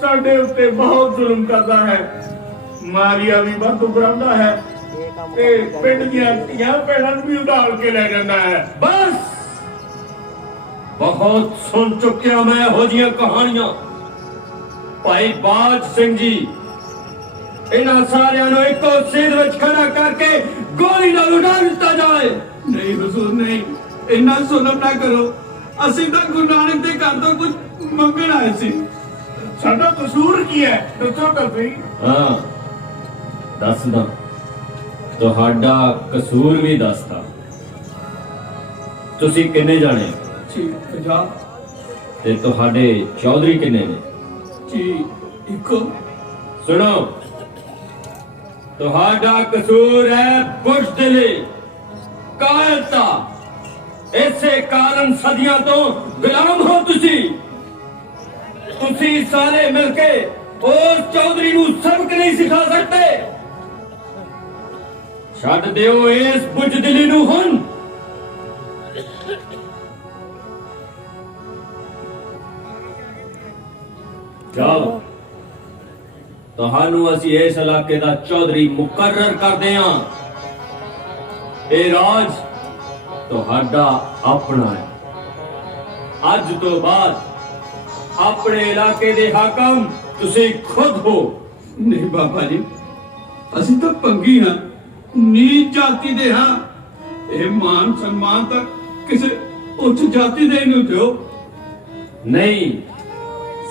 ਸਾਡੇ ਉੱਤੇ ਬਹੁਤ ਜ਼ੁਲਮ ਕਰਦਾ ਹੈ, ਮਾਰੀਆ ਵੀ ਵਾਧੂ ਕਰਾਉਂਦਾ ਹੈ ਤੇ ਪਿੰਡ ਦੀਆਂ ਧੀਆਂ ਭੈਣਾਂ ਨੂੰ ਵੀ ਉਧਾਲ ਕੇ ਲੈ ਜਾਂਦਾ ਹੈ। बस बहुत सुन चुकिया मैं हो जियां कहानियां। भाई बाज सिंह जी, इन्हां सारियां नूं इक्को सिर विच खड़ा करके गोली नाल उड़ा दित्ता जाए। नहीं हजूर नहीं, इन्ना जुल्म ना करो। ਅਸੀਂ ਤਾਂ ਗੁਰੂ ਨਾਨਕ ਦੇ ਘਰ ਤੋਂ ਕੁਝ ਮੰਗਣ ਆਏ ਸੀ। ਸਾਡਾ ਕਸੂਰ ਕੀ ਹੈ, ਦੱਸੋ ਤਾਂ ਸਹੀ। हाँ दसदा, तुहाडा कसूर भी दसदा। तुसी किन्ने जाने जी 50 ते तुहाडे चौधरी किन्ने ने? जी इको। सुनो, तुहाडा कसूर है बुज़दिली, कायरता। ऐसे कारण सदियां तो गुलाम हो तुसी। तुसी सारे मिलके उस चौधरी नूं सबक नहीं सिखा सकते। छड्ड दिओ इस बुज़दिली नूं हुण। जाओ, ਤੁਹਾਨੂੰ ਅਸੀਂ ਇਸ ਇਲਾਕੇ ਦਾ ਚੌਧਰੀ ਮੁਕਰਰ ਕਰਦੇ ਹਾਂ। ਇਹ ਰਾਜ ਤੁਹਾਡਾ ਆਪਣਾ ਹੈ। ਅੱਜ ਤੋਂ ਬਾਅਦ ਆਪਣੇ ਇਲਾਕੇ ਦੇ ਹਾਕਮ ਤੁਸੀਂ ਖੁਦ ਹੋ। नहीं बाबा जी, ਅਸੀਂ ਤਾਂ ਭੰਗੀ ਹਾਂ, ਨੀਚ ਜਾਤੀ ਦੇ ਹਾਂ। ਇਹ ਮਾਨ ਸਨਮਾਨ ਤਾਂ ਕਿਸੇ ਉੱਚ ਜਾਤੀ ਦੇ ਨੂੰ ਦਿਓ। ਨਹੀਂ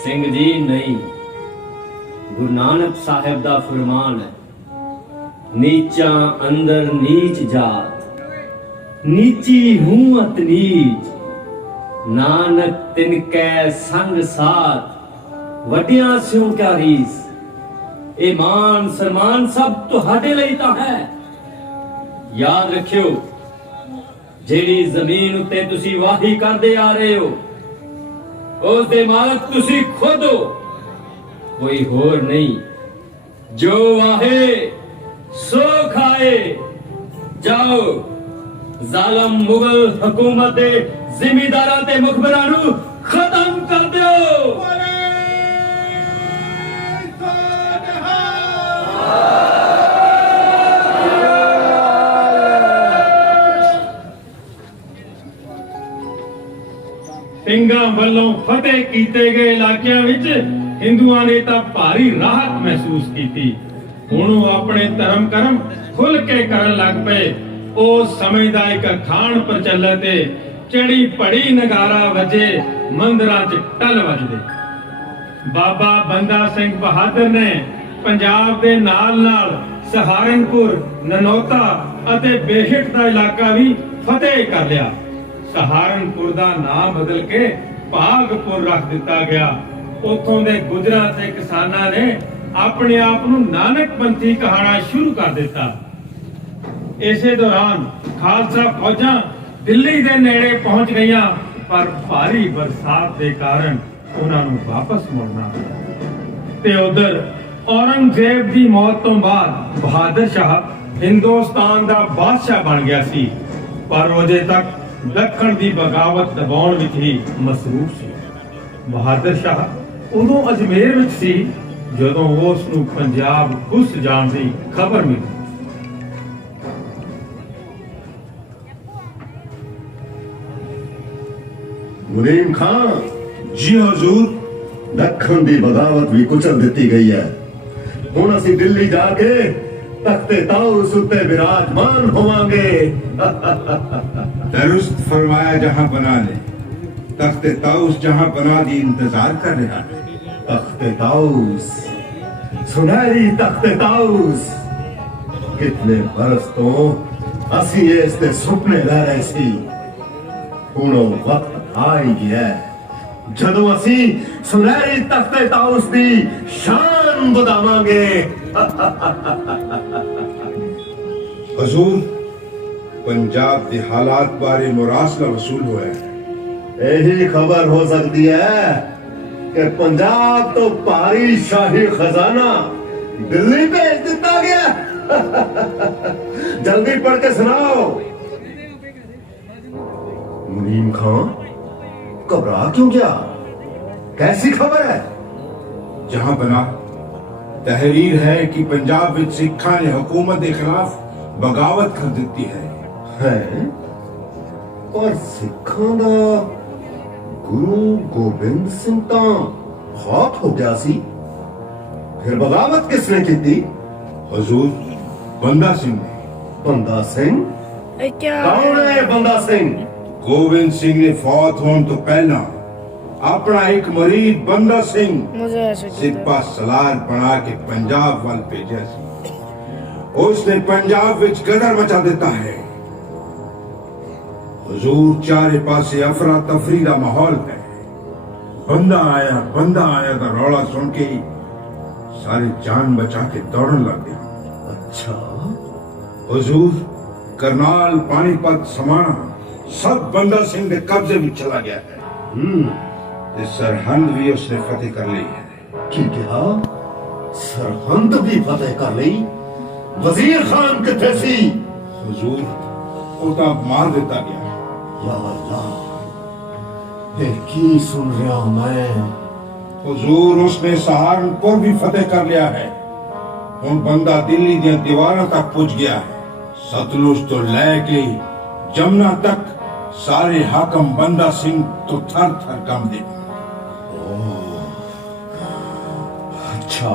ਸਿੰਘ ਜੀ, ਨਹੀਂ। ਗੁਰੂ ਨਾਨਕ ਸਾਹਿਬ ਦਾ ਫਰਮਾਨ ਹੈ, ਨੀਚਾਂ ਅੰਦਰ ਨੀਚ ਜਾਤ, ਨੀਚੀ ਹੂੰ ਅਤ ਨੀਚ, ਨਾਨਕ ਤਿਨ ਕੈ ਸੰਗ ਸਾਥ, ਵੱਡਿਆਂ ਸਿਉ ਕਿਆ ਰੀਸ। ਇਹ ਮਾਨ ਸਨਮਾਨ ਸਭ ਤੁਹਾਡੇ ਲਈ ਤਾਂ ਹੈ। ਯਾਦ ਰੱਖਿਓ, ਜਿਹੜੀ ਜ਼ਮੀਨ ਉੱਤੇ ਤੁਸੀਂ ਵਾਹੀ ਕਰਦੇ ਆ ਰਹੇ ਹੋ, ਉਸ ਦੇ ਮਾਲਕ ਤੁਸੀਂ ਖੁਦ ਹੋ, ਕੋਈ ਹੋਰ ਨਹੀਂ। ਜੋ ਵਾਹੇ ਸੋ ਖਾਏ। ਜਾਓ, ਜ਼ਾਲਮ ਮੁਗਲ ਹਕੂਮਤ ਦੇ ਜ਼ਿਮੀਦਾਰਾਂ ਤੇ ਮੁਖਬਰਾਂ ਨੂੰ ਖਤਮ ਕਰ ਦਿਓ। ਸਿੰਘਾਂ ਵੱਲੋਂ ਫਤਿਹ ਕੀਤੇ ਗਏ ਇਲਾਕਿਆਂ ਵਿੱਚ ਹਿੰਦੂਆਂ ਨੇ ਤਾਂ ਭਾਰੀ ਰਾਹਤ ਮਹਿਸੂਸ ਕੀਤੀ। ਹੁਣ ਉਹ ਆਪਣੇ ਧਰਮ ਕਰਮ ਖੁੱਲ ਕੇ ਕਰਨ ਲੱਗ ਪਏ। ਉਸ ਸਮੇਂ ਦਾ ਇੱਕ ਅਖਾਣ ਪ੍ਰਚਲਿਤ ਤੇ ਚੜੀ ਭੜੀ ਨਗਾਰਾ ਵਜੇ, ਮੰਦਰਾਂ 'ਚ ਟਲ ਵੱਜਦੇ। ਬਾਬਾ ਬੰਦਾ ਸਿੰਘ ਬਹਾਦਰ ਨੇ ਪੰਜਾਬ ਦੇ ਨਾਲ-ਨਾਲ ਸਹਾਰਨਪੁਰ, ਨਨੌਤਾ ਅਤੇ ਬੇਹਟ ਦਾ ਇਲਾਕਾ ਵੀ ਫਤਿਹ ਕਰ ਲਿਆ। ਸਹਾਰਨਪੁਰ ਦਾ ਨਾਮ ਬਦਲ ਕੇ ਭਾਗਪੁਰ ਰੱਖ ਦਿੱਤਾ ਗਿਆ। ਉੱਥੋਂ ਦੇ ਗੁਜਰਾਂ ਤੇ ਕਿਸਾਨਾਂ ਨੇ ਆਪਣੇ ਆਪ ਨੂੰ ਨਾਨਕਪੰਥੀ ਕਹਾਣਾ ਸ਼ੁਰੂ ਕਰ ਦਿੱਤਾ। ਇਸੇ ਦੌਰਾਨ ਖਾਲਸਾ ਫੌਜਾਂ ਦਿੱਲੀ ਦੇ ਨੇੜੇ ਪਹੁੰਚ ਗਈਆਂ, ਪਰ ਭਾਰੀ ਬਰਸਾਤ ਦੇ ਕਾਰਨ ਉਹਨਾਂ ਨੂੰ ਵਾਪਸ ਮੁੜਨਾ ਪਿਆ। ਤੇ ਉਧਰ ਔਰੰਗਜ਼ੇਬ ਦੀ ਮੌਤ ਤੋਂ ਬਾਅਦ ਬਹਾਦਰ ਸ਼ਾਹ ਹਿੰਦੁਸਤਾਨ ਦਾ ਬਾਦਸ਼ਾਹ ਬਣ ਗਿਆ ਸੀ, ਪਰ ਉਹ ਅਜੇ ਤੱਕ ਦੱਖਣ ਦੀ ਬਗਾਵਤ ਦਬਾਉਣ ਵਿੱਚ ਹੀ ਮਸਰੂਫ ਸੀ। ਬਹਾਦਰ ਸ਼ਾਹ ਉਦੋਂ ਅਜਮੇਰ ਵਿੱਚ ਸੀ ਜਦੋਂ ਉਸ ਨੂੰ ਪੰਜਾਬ ਘੁਸ ਜਾਣ ਦੀ ਖਬਰ ਮਿਲੀ। मुनीम खान जी हजूर, दखन दी बगावत भी कुचल दी गई है। हुण असीं दिल्ली जाके तख्ते ताऊस उत्ते विराजमान होवांगे। दुरुस्त फरमाया, जहां बना ले। तख्ते ताऊस जहां बना दी इंतजार कर रहा है। तख्ते ताऊस, सुनहरी तख्ते ताऊस, कितने बरस तो असीं इस ते सुपने लै रहे सी। हुण ओ वक्त आ ही गया जदों असीं सुनहरी तख्ते ताऊस दी शान बढ़ावांगे। हजूर, पंजाब के हालात बारे मुरासला वसूल हुआ है। यही खबर हो सकती है कि पंजाब तो भारी शाही खजाना दिल्ली भेज दिता गया। जल्दी पढ़ के सुनाओ। मुनीम खान घबरा क्यों गया? कैसी खबर है? जहां बना तहरीर है कि पंजाब विच सिखा ने हुकूमत के खिलाफ बगावत कर दी है। पर सिखों दा गुरु गोबिंद सिंह तो फौत हो गया सी, फिर बगावत किसने की थी? हजूर, बंदा सिंह ने। बंदा सिंह? कौन है बंदा सिंह? गोविंद सिंह ने फौत होने तो पहला अपना एक मरीद बंदा सिंह सिपा सलार बना के पंजाब वाल भेजा सी। उसने पंजाब विच गदर मचा देता है। हुजूर, चारे पासे अफरा तफरी का माहौल है। बंदा आया का रौला सुन के सारे जान बचा के दौड़न लग गया। अच्छा हुजूर, करनाल, पानीपत, समाना सब बंदा सिंह के कब्जे में चला गया है। सरहंद भी उसने फतेह कर ली है। की क्या? सरहंद भी फतेह कर ली? वजीर खान किथे सी? हुजूर, वो तो मार देता गया। या अल्लाह, ये की सुन रहा हूं मैं? हुजूर, उसने सहारनपुर भी फतेह कर लिया है। हुण बंदा दिल्ली दी दीवारां तक पुज गया है। सतलुज तो लैके जमुना तक सारे हाकम बंदा सिंह तो थर थर कांपदे। अच्छा,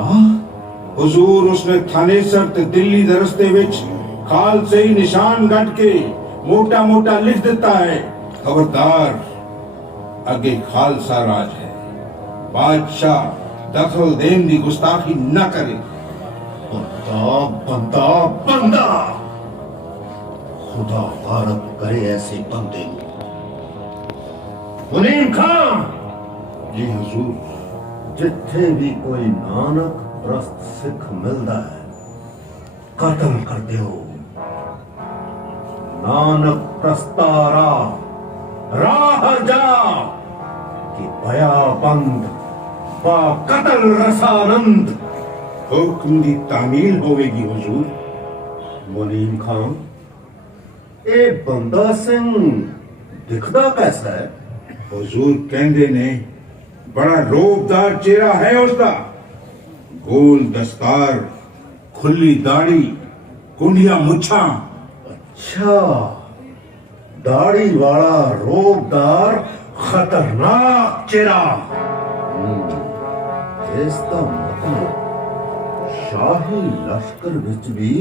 हुजूर उसने थानेसर ते दिल्ली दे रस्ते विच खालसे ही निशान गढ़ के मोटा मोटा लिख देता है, खबरदार अगे खालसा राज है, बादशाह दखल देन दी गुस्ताखी न करे। बंदा बंदा बंदा, खुदा गारत करे ऐसे बंदे को। मुनीम खान जी हुजूर। जिथे भी कोई नानक प्रस्त सिख मिलता है कत्ल कर दो। नानक प्रस्तारा राह जा कि बया बंद बा कत्ल रसानंद। हुक्म दी तामील होवेगी हुजूर। मुनीम खान, ए बंदा सिंह दिखदा कैसा है? हुजूर कहंदे ने बड़ा रोबदार चेहरा है उसका, गोल दस्तार, खुली दाढ़ी, कुंडिया मुच्छा। अच्छा, दाढ़ी वाला रोबदार खतरनाक चेहरा। इसका मतलब शाही लश्कर विच भी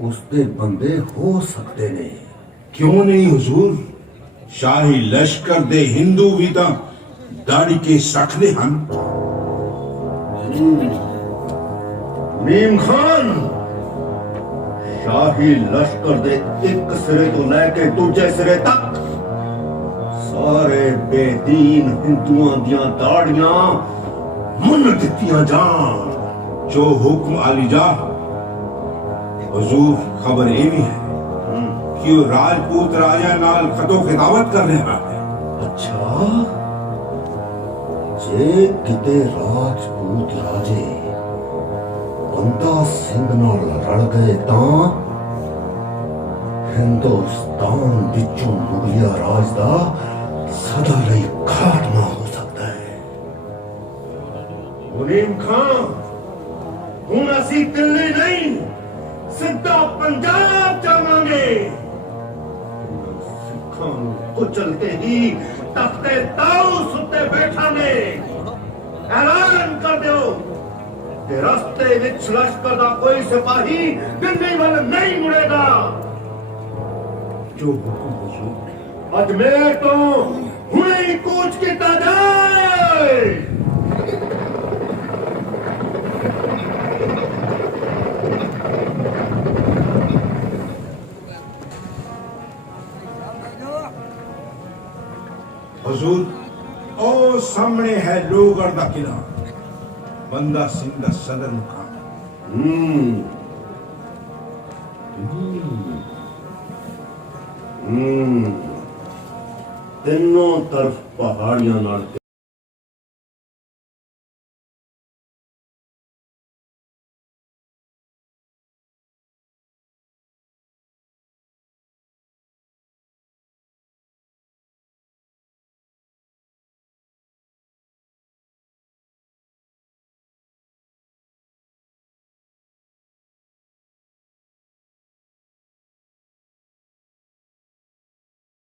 उसके बंदे हो सकते ने। क्यों नहीं हुजूर, शाही लश्कर दे हिंदू भी तां दाढ़ी के रखदे हन। नीम खान, शाही लश्कर दे एक सिरे तो लेके दूजे सिरे तक सारे बेदीन हिंदुआं दियां दाढ़ियां मुन्न दित्तियां जान। जो हुक्म आली जा। हुजूर खबर ये भी है कि वो राजपूत राजा नाल खतो खिताबत कर रहा है। अच्छा, जे किते राजपूत राजे बंदा सिंह नाल रल गए तां हिंदुस्तान विचों मुगलिया राज दा सदा लई खात्मा हो सकता है। मुनीम खान, हुण असीं दिल्ली नहीं सिद्धा पंजाब जावांगे। सिखां कुचलते ही तख्ते ताऊस उत्ते बैठा ने ऐलान कर दो कि रास्ते विच लश्कर दा कोई सिपाही दिल्ली वाल नहीं मुड़ेगा। जो हुक्म हुजूर। अजमेर तो हुणे ही कूच किया जाए। हुजूर, ओ सामने है लोहगढ़ दा किला, बंदा सिंह दा सदर मुकाम। तीनों तरफ पहाड़ियां नाल